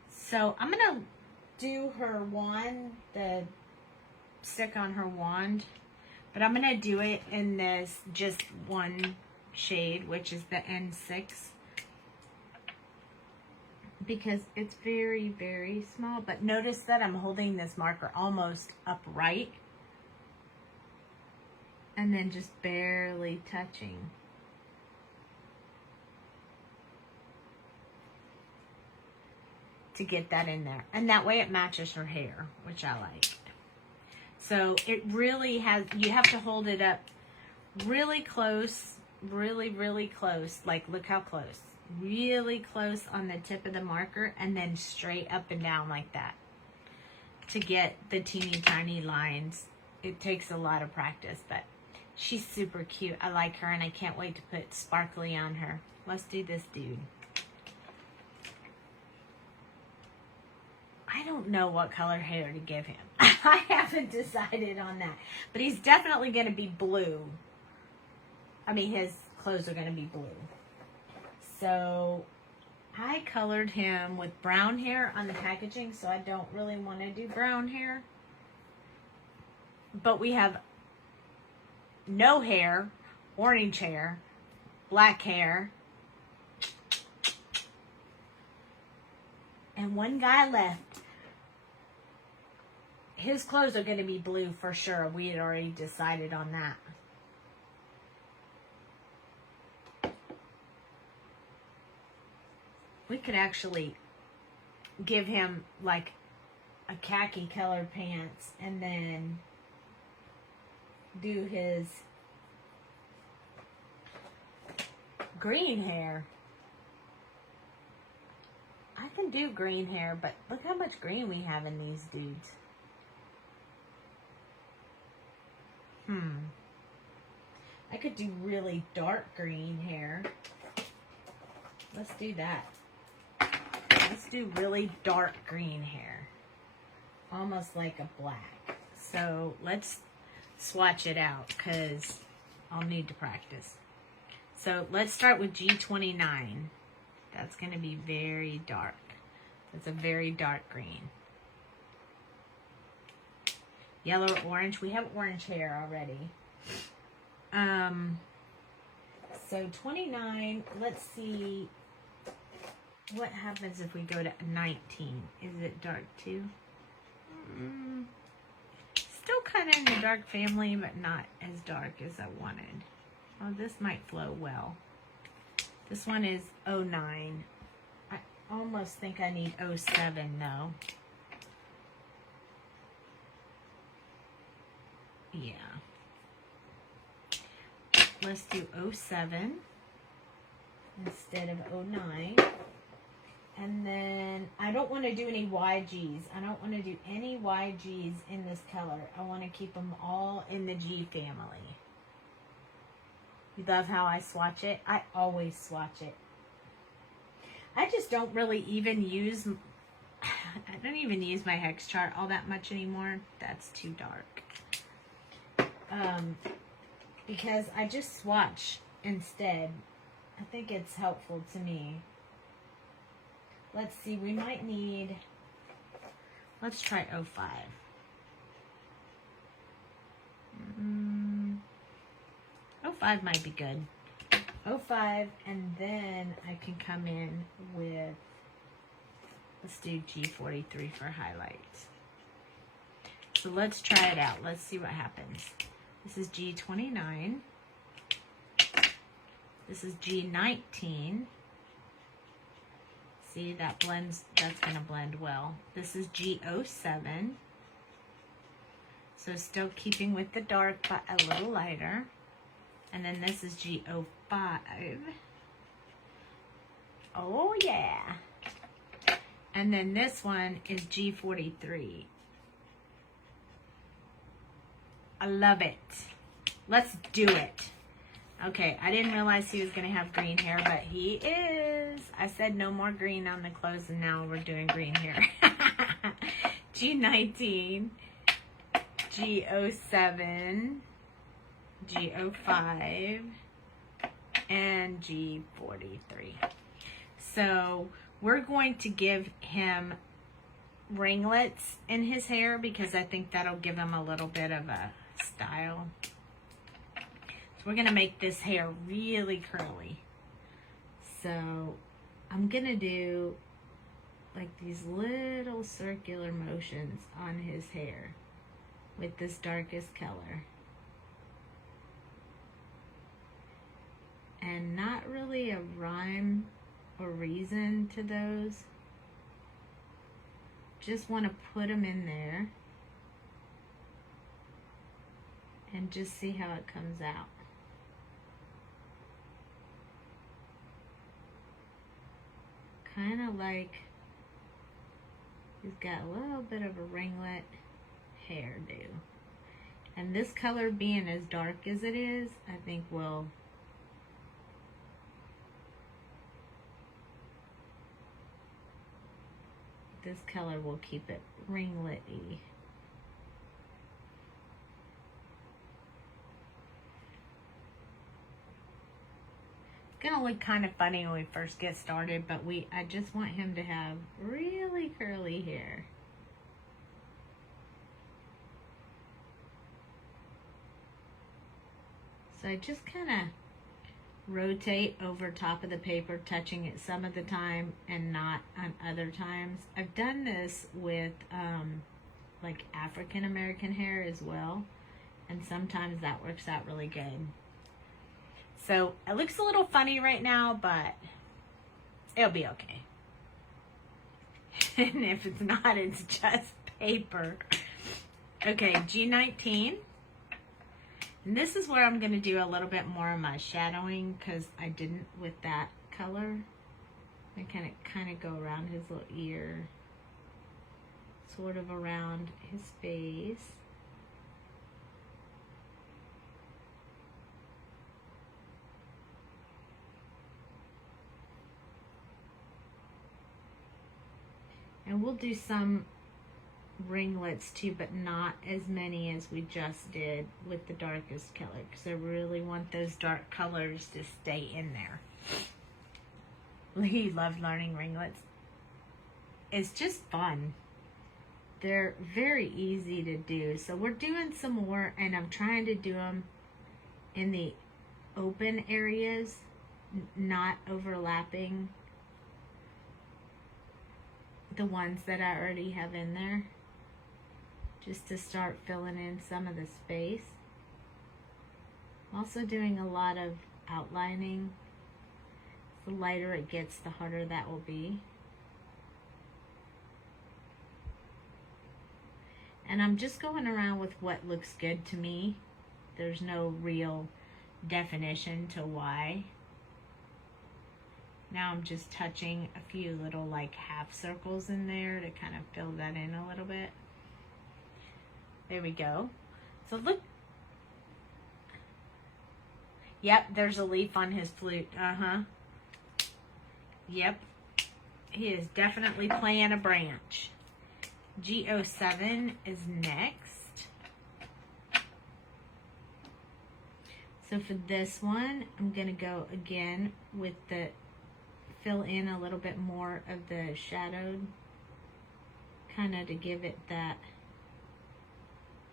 So I'm gonna do her wand, the stick on her wand, but I'm gonna do it in this just one shade, which is the N6, because it's very, very small. But notice that I'm holding this marker almost upright and then just barely touching. To get that in there. And that way it matches her hair, which I like. So it really has, you have to hold it up really close, really, really close. Like, look how close. Really close on the tip of the marker and then straight up and down like that to get the teeny tiny lines. It takes a lot of practice, but she's super cute. I like her and I can't wait to put sparkly on her. Let's do this dude. I don't know what color hair to give him. I haven't decided on that. But he's definitely going to be blue. I mean, his clothes are going to be blue. So I colored him with brown hair on the packaging, so I don't really want to do brown hair. But we have no hair, orange hair, black hair, and one guy left. His clothes are going to be blue for sure. We had already decided on that. We could actually give him like a khaki colored pants and then do his green hair. I can do green hair, but look how much green we have in these dudes. I could do really dark green hair. Let's do that. Let's do really dark green hair. Almost like a black. So let's swatch it out because I'll need to practice. So let's start with G29. That's going to be very dark. That's a very dark green. Yellow or orange. We have orange hair already. So 29, let's see what happens if we go to 19. Is it dark too? Still kind of in the dark family, but not as dark as I wanted. Oh, this might flow well. This one is 09. I almost think I need 07 though. Yeah. Let's do 07 instead of 09. And then I don't want to do any YGs. I don't want to do any YGs in this color. I want to keep them all in the G family. You love how I swatch it? I always swatch it. I just don't really even use, I don't even use my hex chart all that much anymore. That's too dark. Because I just swatch instead. I think it's helpful to me. Let's see, we might need, let's try 05. 05 might be good. 05, and then I can come in with, let's do G43 for highlights. So let's try it out. Let's see what happens. This is G29. This is G19. See, that blends, that's going to blend well. This is G07. So still keeping with the dark, but a little lighter. And then this is G05. Oh, yeah. And then this one is G43. I love it. Let's do it. Okay, I didn't realize he was going to have green hair, but he is. I said no more green on the clothes, and now we're doing green hair. G19, G07, G05, and G43. So we're going to give him ringlets in his hair because I think that'll give him a little bit of a style. So we're going to make this hair really curly. So I'm going to do like these little circular motions on his hair with this darkest color. And not really a rhyme or reason to those. Just want to put them in there and just see how it comes out. Kind of like he's got a little bit of a ringlet hairdo. And this color being as dark as it is, I think will this color will keep it ringlet-y. Gonna look kind of funny when we first get started, but I just want him to have really curly hair. So I just kind of rotate over top of the paper, touching it some of the time and not on other times. I've done this with like African American hair as well, and sometimes that works out really good. So it looks a little funny right now, but it'll be okay. And if it's not, it's just paper. Okay, G19. And this is where I'm going to do a little bit more of my shadowing because I didn't with that color. I kind of go around his little ear, sort of around his face. And we'll do some ringlets too, but not as many as we just did with the darkest color, because I really want those dark colors to stay in there. He loved learning ringlets. It's just fun. They're very easy to do. So we're doing some more, and I'm trying to do them in the open areas, not overlapping the ones that I already have in there. just to start filling in some of the space. I'm also doing a lot of outlining. The lighter it gets, the harder that will be. And I'm just going around with what looks good to me. There's no real definition to why. Now I'm just touching a few little like half circles in there to kind of fill that in a little bit. There we go. So look. Yep, there's a leaf on his flute. Yep. He is definitely playing a branch. G07 is next. So for this one, I'm going to go again with the fill in a little bit more of the shadowed, kind of to give it that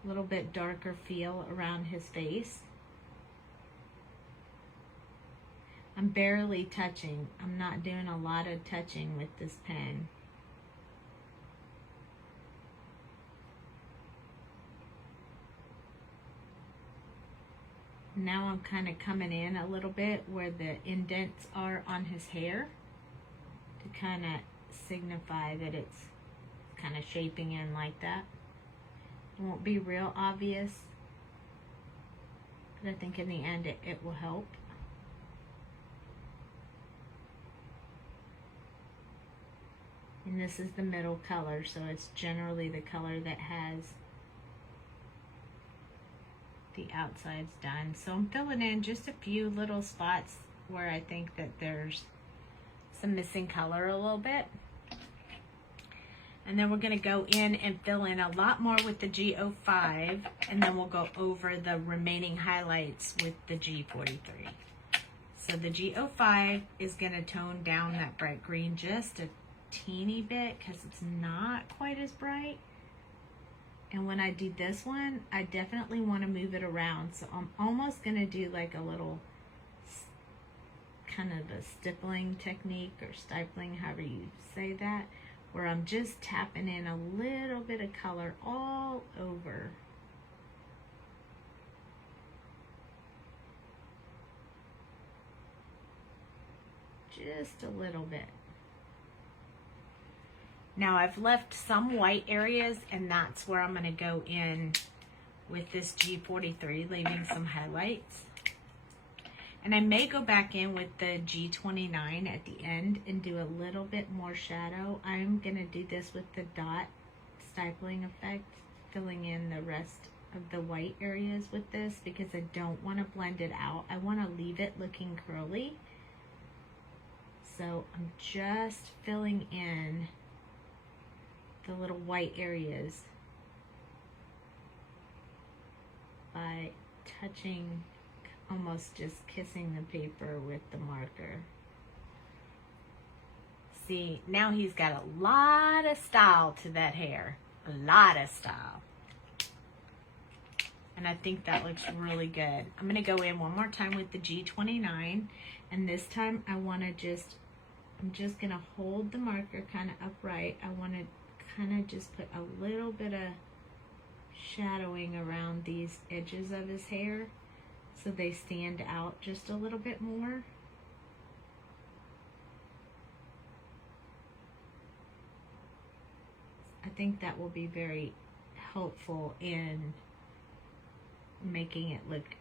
little bit darker feel around his face. I'm barely touching. I'm not doing a lot of touching with this pen. Now I'm kind of coming in a little bit where the indents are on his hair to kind of signify that it's kind of shaping in like that. It won't be real obvious, but I think in the end it will help. And this is the middle color, so it's generally the color that has the outsides done. So I'm filling in just a few little spots where I think that there's some missing color a little bit. And then we're going to go in and fill in a lot more with the G05, and then we'll go over the remaining highlights with the G43. So the G05 is going to tone down that bright green just a teeny bit because it's not quite as bright. And when I do this one, I definitely want to move it around. So I'm almost going to do like a little kind of a stippling technique or stifling, however you say that, where I'm just tapping in a little bit of color all over. Just a little bit. Now I've left some white areas, and that's where I'm going to go in with this G43, leaving some highlights. And I may go back in with the G29 at the end and do a little bit more shadow. I'm going to do this with the dot stippling effect, filling in the rest of the white areas with this because I don't want to blend it out. I want to leave it looking curly. So I'm just filling in the little white areas by touching, almost just kissing the paper with the marker. See, now he's got a lot of style to that hair. A lot of style. And I think that looks really good. I'm going to go in one more time with the G29, and this time I want to I'm just going to hold the marker kind of upright. I want to kind of just put a little bit of shadowing around these edges of his hair so they stand out just a little bit more. I think that will be very helpful in making it look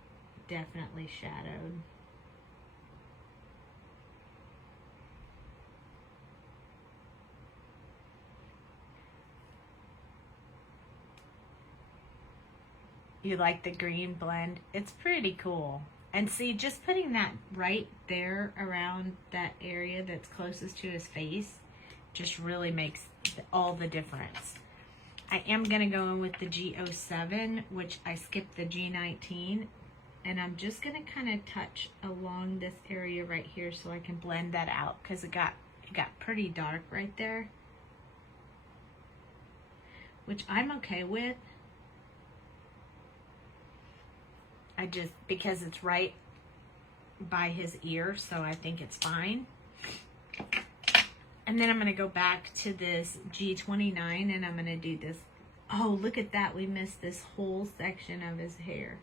definitely shadowed. You like the green blend? It's pretty cool. And see, just putting that right there around that area that's closest to his face just really makes all the difference. I am going to go in with the G07, which I skipped the G19. And I'm just going to kind of touch along this area right here so I can blend that out because it got pretty dark right there. Which I'm okay with. Because it's right by his ear, so I think it's fine. And then I'm going to go back to this G29 and I'm going to do this Oh, look at that. We missed this whole section of his hair.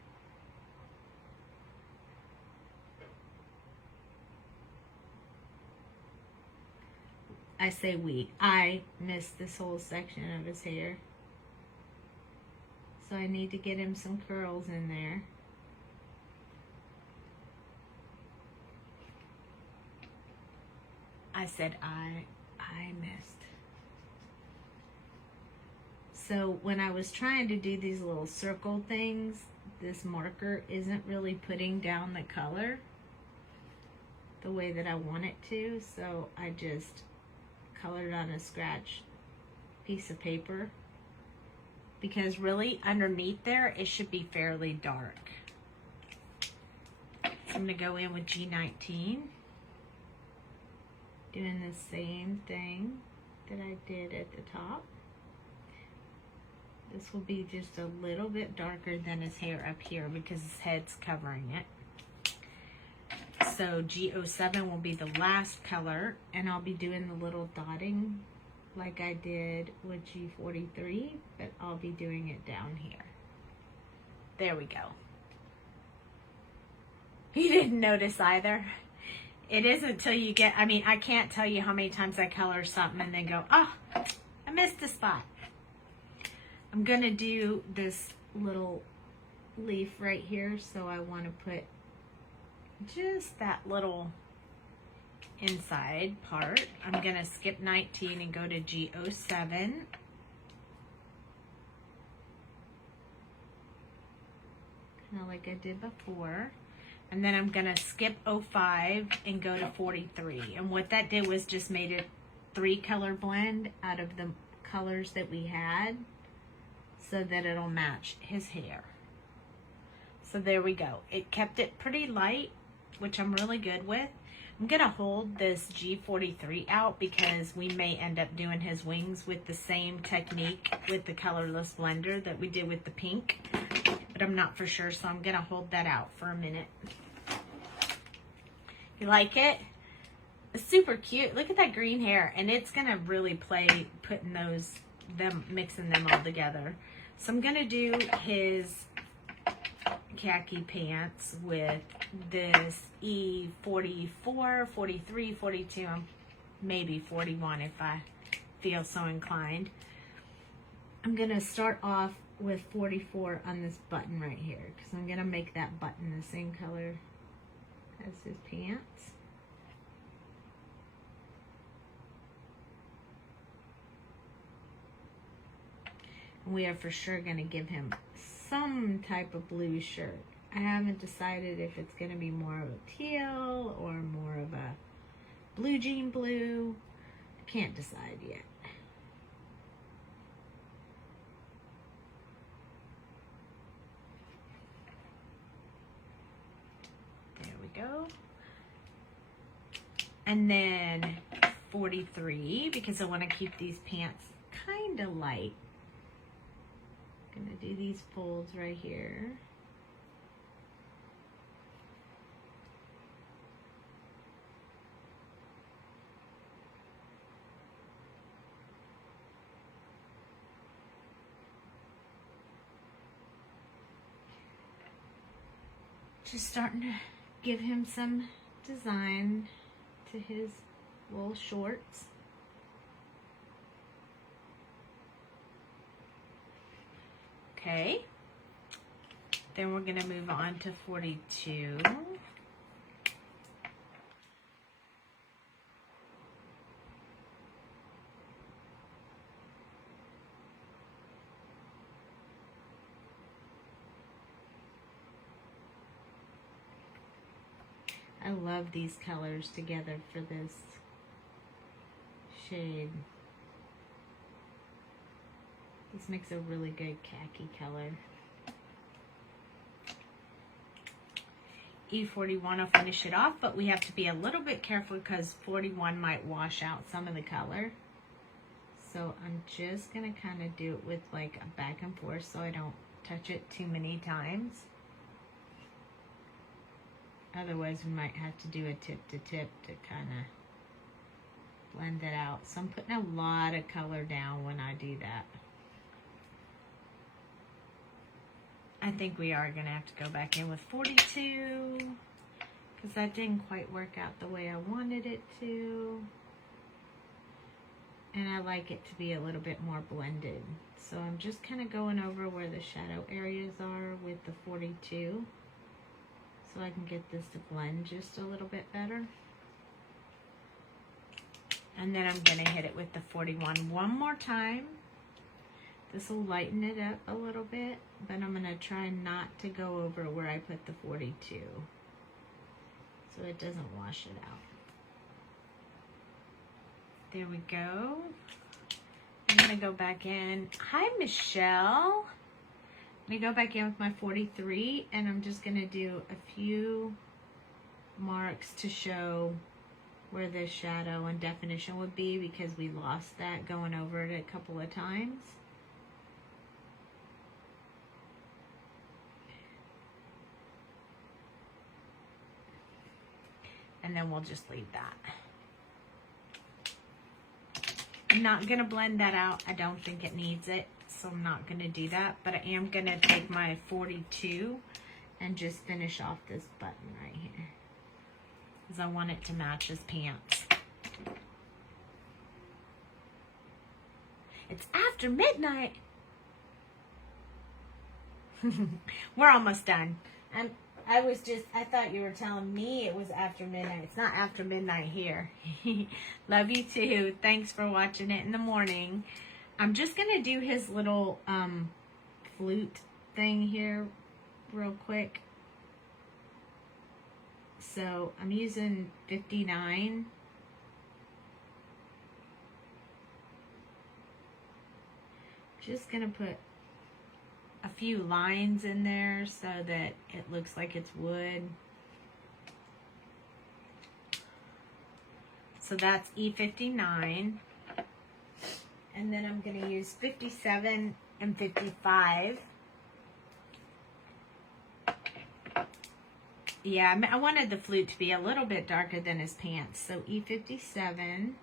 I say we. I missed this whole section of his hair. So I need to get him some curls in there. I said I missed. So when I was trying to do these little circle things, this marker isn't really putting down the color the way that I want it to. So I just colored on a scratch piece of paper, because really underneath there it should be fairly dark. So I'm going to go in with G19, doing the same thing that I did at the top. This will be just a little bit darker than his hair up here because his head's covering it. So G07 will be the last color, and I'll be doing the little dotting like I did with G43, but I'll be doing it down here. There we go. You didn't notice either. It isn't until you get, I mean, I can't tell you how many times I color something and then go, oh, I missed a spot. I'm gonna do this little leaf right here, so I want to put just that little inside part. I'm gonna skip 19 and go to G07. Kind of like I did before. And then I'm gonna skip 05 and go to 43. And what that did was just made a 3-color blend out of the colors that we had, so that it'll match his hair. So there we go. It kept it pretty light, which I'm really good with. I'm gonna hold this G43 out because we may end up doing his wings with the same technique with the Colorless Blender that we did with the pink, but I'm not for sure, so I'm gonna hold that out for a minute. You like it? It's super cute. Look at that green hair, and it's gonna really play putting mixing them all together. So I'm gonna do his khaki pants with this E44, 43, 42, maybe 41 if I feel so inclined. I'm gonna start off with 44 on this button right here, because I'm gonna make that button the same color as his pants. And we are for sure gonna give him some type of blue shirt. I haven't decided if it's going to be more of a teal or more of a blue jean blue. I can't decide yet. There we go. And then 43, because I want to keep these pants kind of light. I'm going to do these folds right here. Just starting to give him some design to his little shorts. Okay, then we're going to move on to 42. I love these colors together for this shade. This makes a really good khaki color. E41 will finish it off, but we have to be a little bit careful because 41 might wash out some of the color. So I'm just going to kind of do it with like a back and forth so I don't touch it too many times. Otherwise, we might have to do a tip to tip to kind of blend it out. So I'm putting a lot of color down when I do that. I think we are going to have to go back in with 42 because that didn't quite work out the way I wanted it to. And I like it to be a little bit more blended. So I'm just kind of going over where the shadow areas are with the 42. So I can get this to blend just a little bit better. And then I'm going to hit it with the 41 one more time. This will lighten it up a little bit, but I'm going to try not to go over where I put the 42 so it doesn't wash it out. There we go. I'm going to go back in. Hi, Michelle. Let me go back in with my 43, and I'm just going to do a few marks to show where the shadow and definition would be because we lost that going over it a couple of times. And then we'll just leave that. I'm not going to blend that out. I don't think it needs it, so I'm not going to do that. But I am going to take my 42 and just finish off this button right here, because I want it to match his pants. It's after midnight. We're almost done. I thought you were telling me it was after midnight. It's not after midnight here. Love you too. Thanks for watching it in the morning. I'm just going to do his little flute thing here real quick. So I'm using 59. Just going to put a few lines in there so that it looks like it's wood. So that's E59. And then I'm going to use 57 and 55. Yeah, I wanted the flute to be a little bit darker than his pants. So E57.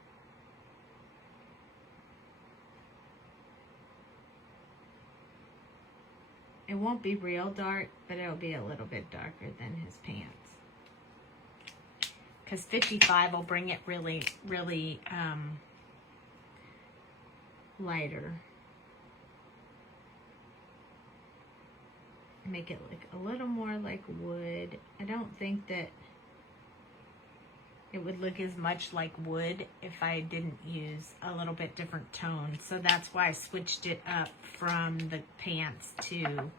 It won't be real dark, but it'll be a little bit darker than his pants. Because 55 will bring it really, really lighter. Make it look a little more like wood. I don't think that it would look as much like wood if I didn't use a little bit different tone. So that's why I switched it up from the pants to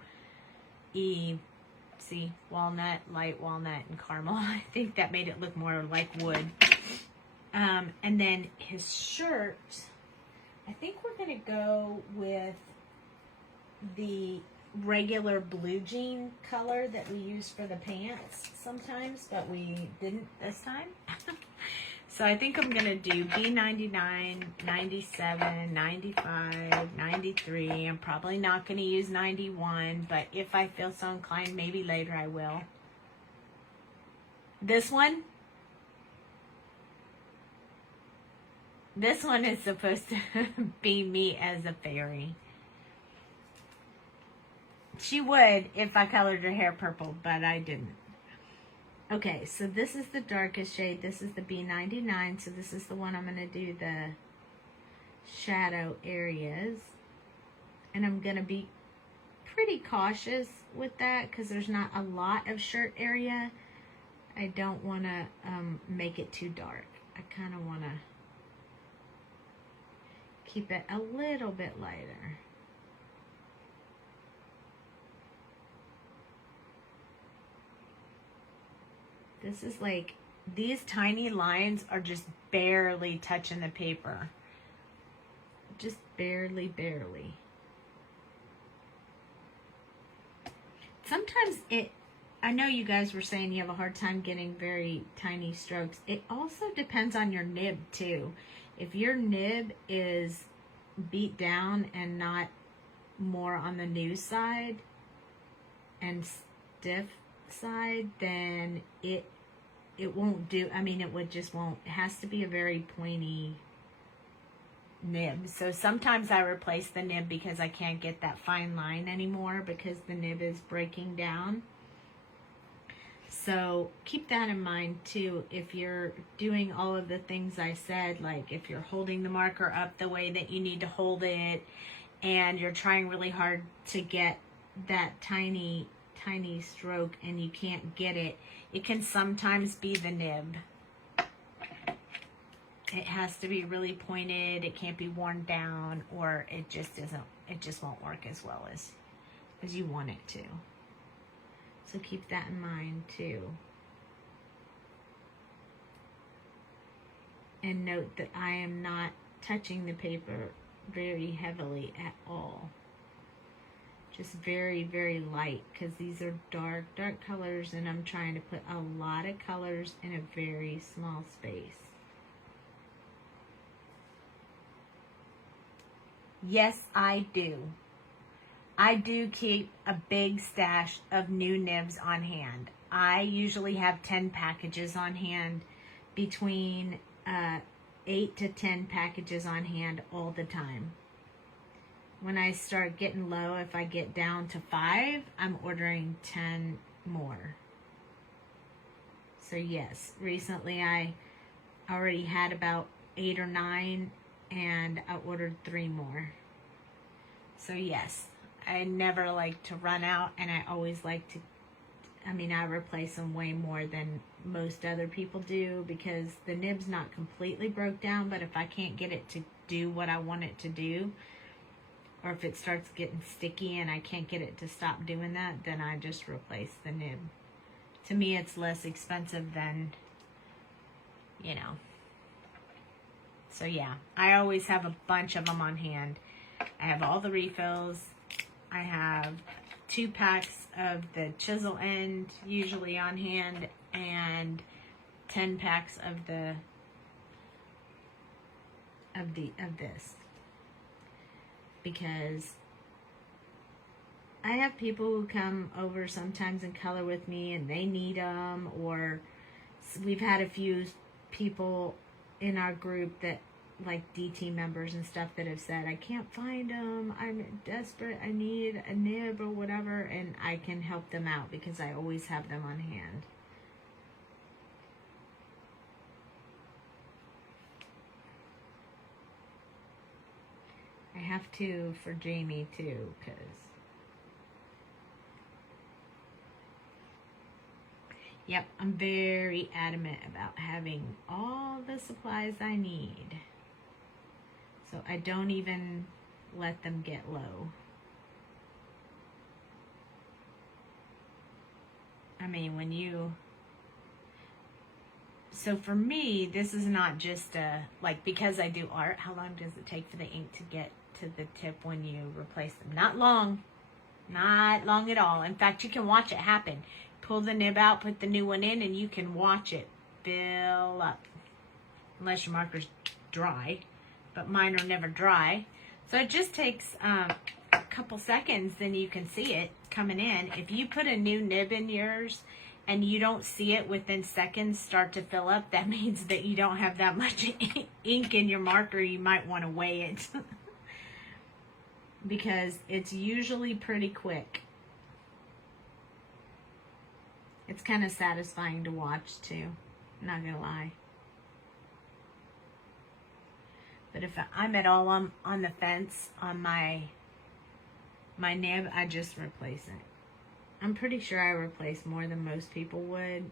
walnut, light walnut, and caramel. I think that made it look more like wood. And then his shirt, I think we're going to go with the regular blue jean color that we use for the pants sometimes, but we didn't this time. So I think I'm going to do B99, 97, 95, 93. I'm probably not going to use 91, but if I feel so inclined, maybe later I will. This one is supposed to be me as a fairy. She would if I colored her hair purple, but I didn't. Okay, so this is the darkest shade. This is the B99, so this is the one I'm going to do the shadow areas. And I'm going to be pretty cautious with that because there's not a lot of shirt area. I don't want to make it too dark. I kind of want to keep it a little bit lighter. This is like, these tiny lines are just barely touching the paper. Just barely, barely. Sometimes I know you guys were saying you have a hard time getting very tiny strokes. It also depends on your nib too. If your nib is beat down and not more on the new side and stiff side, then it won't do. I mean, it would just won't. It has to be a very pointy nib. So sometimes I replace the nib because I can't get that fine line anymore because the nib is breaking down. So keep that in mind too if you're doing all of the things I said, like if you're holding the marker up the way that you need to hold it and you're trying really hard to get that tiny stroke and you can't get it, it can sometimes be the nib. It has to be really pointed, it can't be worn down, or it just won't work as well as you want it to. So keep that in mind too. And note that I am not touching the paper very heavily at all. Just very, very light, because these are dark colors and I'm trying to put a lot of colors in a very small space. Yes, I do. I do keep a big stash of new nibs on hand. I usually have 10 packages on hand, between 8 to 10 packages on hand all the time. When I start getting low, if I get down to 5, I'm ordering 10 more. So yes, recently I already had about 8 or 9 and I ordered 3 more. So yes, I never like to run out, and I always like to, I replace them way more than most other people do because the nib's not completely broke down, but if I can't get it to do what I want it to do, or if it starts getting sticky and I can't get it to stop doing that, then I just replace the nib. To me, it's less expensive than, So yeah, I always have a bunch of them on hand. I have all the refills. I have 2 packs of the chisel end usually on hand, and 10 packs of this, because I have people who come over sometimes and color with me and they need them, or we've had a few people in our group that, like DT members and stuff, that have said, I can't find them, I'm desperate, I need a nib or whatever, and I can help them out because I always have them on hand. I have to for Jamie too, because yep, I'm very adamant about having all the supplies I need. So I don't even let them get low. So for me, this is not just because I do art, how long does it take for the ink to get to the tip when you replace them? Not long. Not long at all. In fact, you can watch it happen. Pull the nib out, put the new one in, and you can watch it fill up. Unless your marker's dry. But mine are never dry. So it just takes a couple seconds, then you can see it coming in. If you put a new nib in yours and you don't see it within seconds start to fill up, that means that you don't have that much ink in your marker. You might want to weigh it. Because it's usually pretty quick. It's kind of satisfying to watch too, not gonna lie. But if I'm at all on the fence on my nib, I just replace it. I'm pretty sure I replace more than most people would,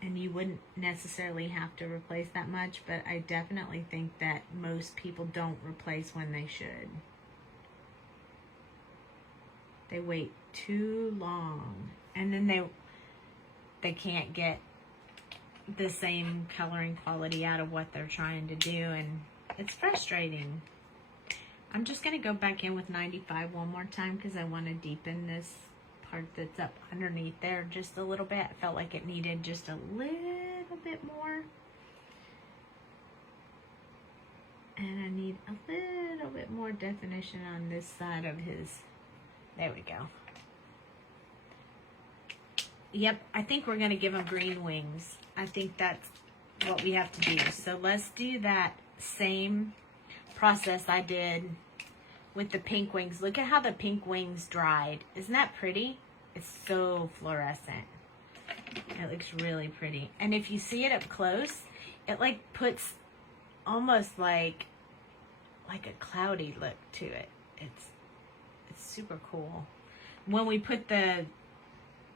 and you wouldn't necessarily have to replace that much, but I definitely think that most people don't replace when they should. They wait too long, and then they can't get the same coloring quality out of what they're trying to do, and it's frustrating. I'm just going to go back in with 95 one more time because I want to deepen this part that's up underneath there just a little bit. I felt like it needed just a little bit more. And I need a little bit more definition on this side of his. There we go. Yep, I think we're going to give him green wings. I think that's what we have to do. So let's do that same process I did with the pink wings. Look at how the pink wings dried. Isn't that pretty? It's so fluorescent. It looks really pretty. And if you see it up close, it like puts almost like a cloudy look to it. It's super cool. When we put the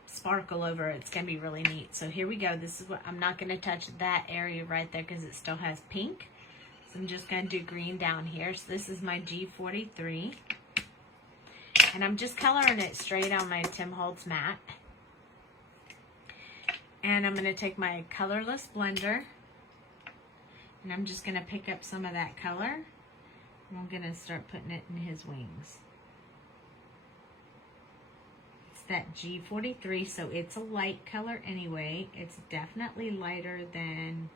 sparkle over it, it's gonna be really neat. So here we go. This is what I'm not gonna touch that area right there because it still has pink. So I'm just gonna do green down here. So this is my G43. And I'm just coloring it straight on my Tim Holtz mat. And I'm gonna take my Colorless Blender. And I'm just gonna pick up some of that color. And I'm gonna start putting it in his wings. That G43, so it's a light color anyway. It's definitely lighter than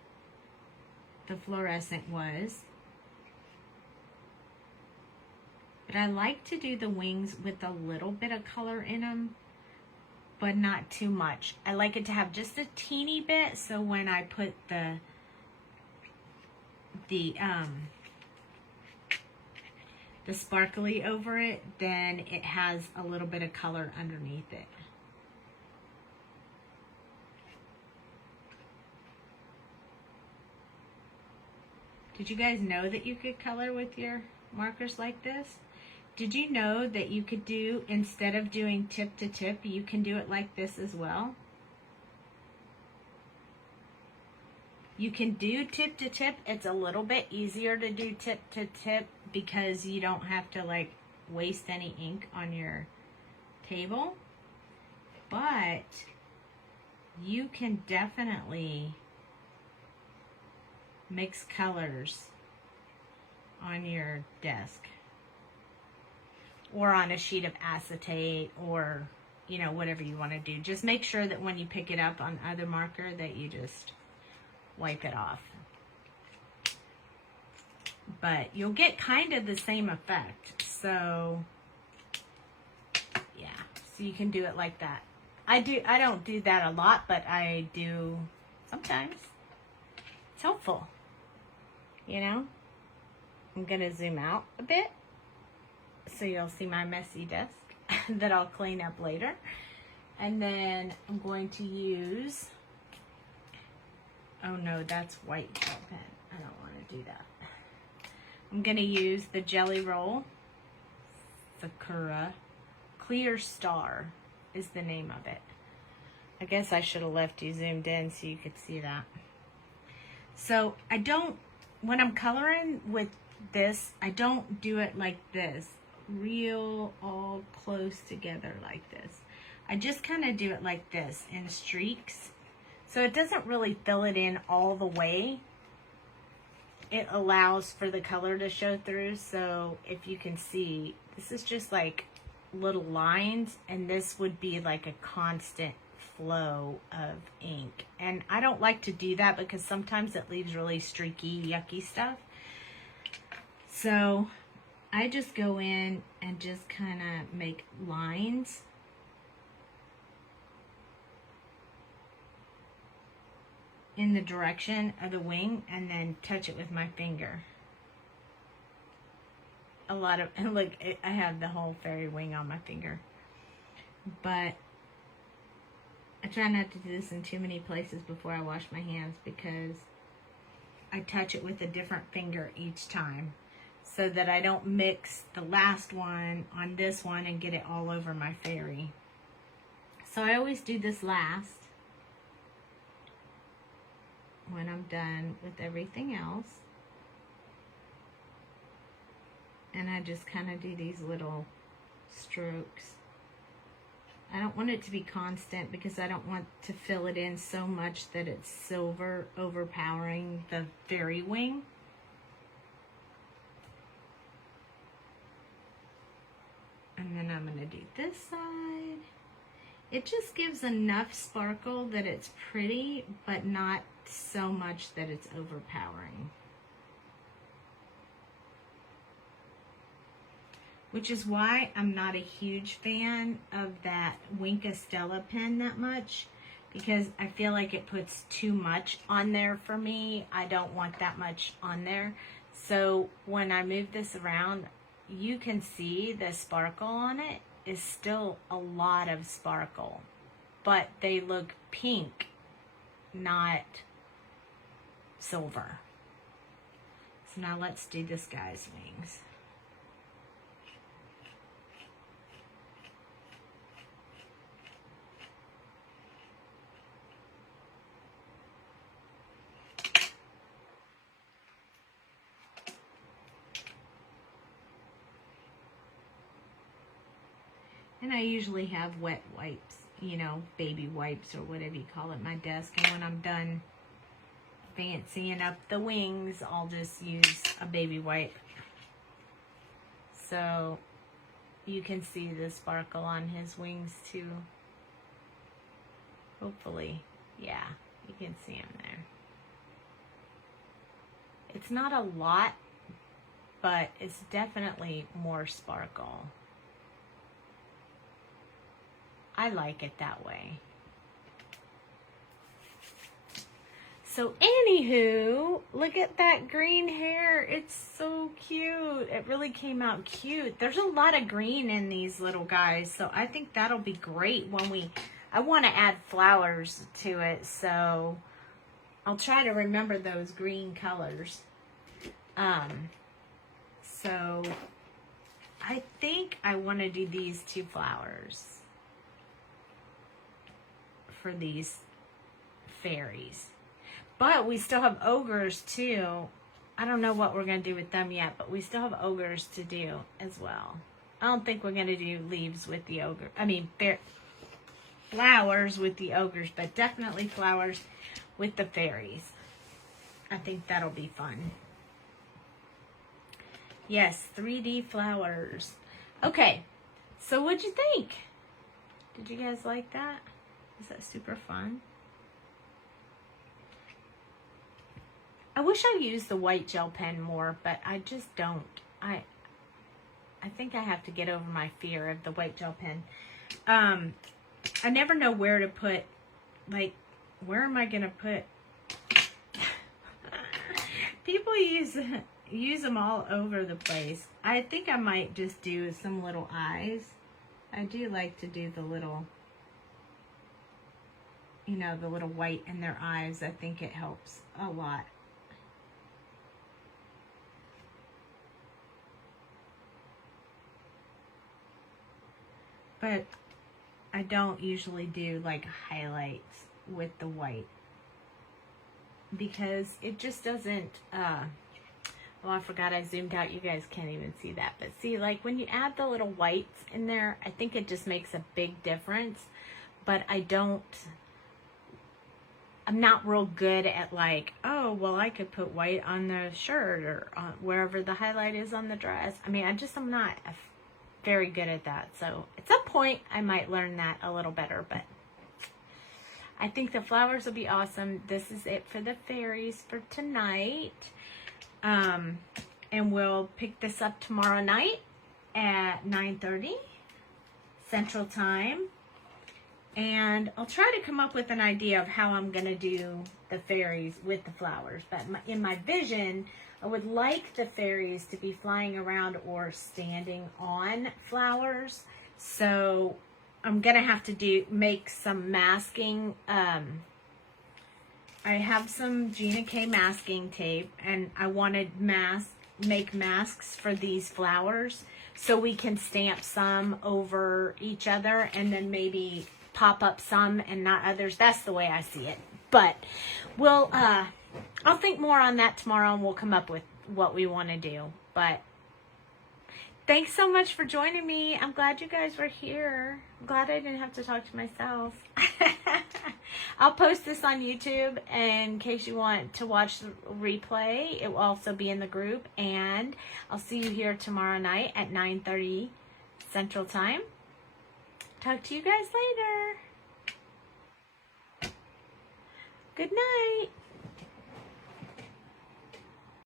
the fluorescent was. But I like to do the wings with a little bit of color in them, but not too much. I like it to have just a teeny bit, so when I put the sparkly over it, then it has a little bit of color underneath it. Did you guys know that you could color with your markers like this? Did you know that you could do, instead of doing tip to tip, you can do it like this as well? You can do tip to tip. It's a little bit easier to do tip to tip because you don't have to like waste any ink on your table. But you can definitely mix colors on your desk or on a sheet of acetate or, you know, whatever you want to do. Just make sure that when you pick it up on other marker that you just wipe it off. But you'll get kind of the same effect. So yeah, so you can do it like that. I don't do that a lot, but I do sometimes. It's helpful, you know. I'm gonna zoom out a bit so you'll see my messy desk that I'll clean up later. And then I'm going to use, oh no, that's white gel pen. I don't want to do that. I'm going to use the Jelly Roll Sakura Clear Star is the name of it. I guess I should have left you zoomed in so you could see that. So I don't, when I'm coloring with this, I don't do it like this, real all close together like this. I just kind of do it like this in streaks. So it doesn't really fill it in all the way. It allows for the color to show through. So if you can see, this is just like little lines, and this would be like a constant flow of ink. And I don't like to do that because sometimes it leaves really streaky, yucky stuff. So I just go in and just kind of make lines. In the direction of the wing and then touch it with my finger. A lot of, and look, I have the whole fairy wing on my finger. But I try not to do this in too many places before I wash my hands because I touch it with a different finger each time so that I don't mix the last one on this one and get it all over my fairy. So I always do this last when I'm done with everything else. And I just kind of do these little strokes. I don't want it to be constant because I don't want to fill it in so much that it's silver overpowering the fairy wing. And then I'm going to do this side. It just gives enough sparkle that it's pretty, but not so much that it's overpowering. Which is why I'm not a huge fan of that Wink Stella pen that much, because I feel like it puts too much on there for me. I don't want that much on there. So when I move this around, you can see the sparkle on it is still a lot of sparkle, but they look pink, not silver. So now let's do this guy's wings. And I usually have wet wipes, you know, baby wipes or whatever you call it at my desk. And when I'm done fancying up the wings, I'll just use a baby wipe. So you can see the sparkle on his wings too. Hopefully, yeah, you can see him there. It's not a lot, but it's definitely more sparkle. I like it that way. So anywho, look at that green hair. It's so cute. It really came out cute. There's a lot of green in these little guys, so I think that'll be great when I want to add flowers to it, so I'll try to remember those green colors. So I think I want to do these two flowers for these fairies. But we still have ogres too. I don't know what we're going to do with them yet, but we still have ogres to do as well. I don't think we're going to do leaves with the ogre. I mean, flowers with the ogres, but definitely flowers with the fairies. I think that'll be fun. Yes, 3D flowers. Okay, so what'd you think? Did you guys like that? Is that super fun? I wish I used the white gel pen more, but I just don't. I think I have to get over my fear of the white gel pen. I never know where to put, like, where am I going to put? People use them all over the place. I think I might just do some little eyes. I do like to do the little, you know, the little white in their eyes. I think it helps a lot. But I don't usually do like highlights with the white because it just doesn't, oh, I forgot I zoomed out. You guys can't even see that. But see, like when you add the little whites in there, I think it just makes a big difference. But I'm not real good at like, oh, well, I could put white on the shirt or on wherever the highlight is on the dress. I mean, I'm not very good at that. So at some point I might learn that a little better, but I think the flowers will be awesome. This is it for the fairies for tonight. And we'll pick this up tomorrow night at 9:30 Central Time. And I'll try to come up with an idea of how I'm going to do the fairies with the flowers. But in my vision, I would like the fairies to be flying around or standing on flowers. So I'm going to have to make some masking. I have some Gina K masking tape, and I wanted make masks for these flowers so we can stamp some over each other and then maybe pop up some and not others. That's the way I see it. But we'll I'll think more on that tomorrow and we'll come up with what we want to do. But thanks so much for joining me. I'm glad you guys were here. I'm glad I didn't have to talk to myself. I'll post this on YouTube in case you want to watch the replay. It will also be in the group. And I'll see you here tomorrow night at 9:30 Central Time. Talk to you guys later. Good night.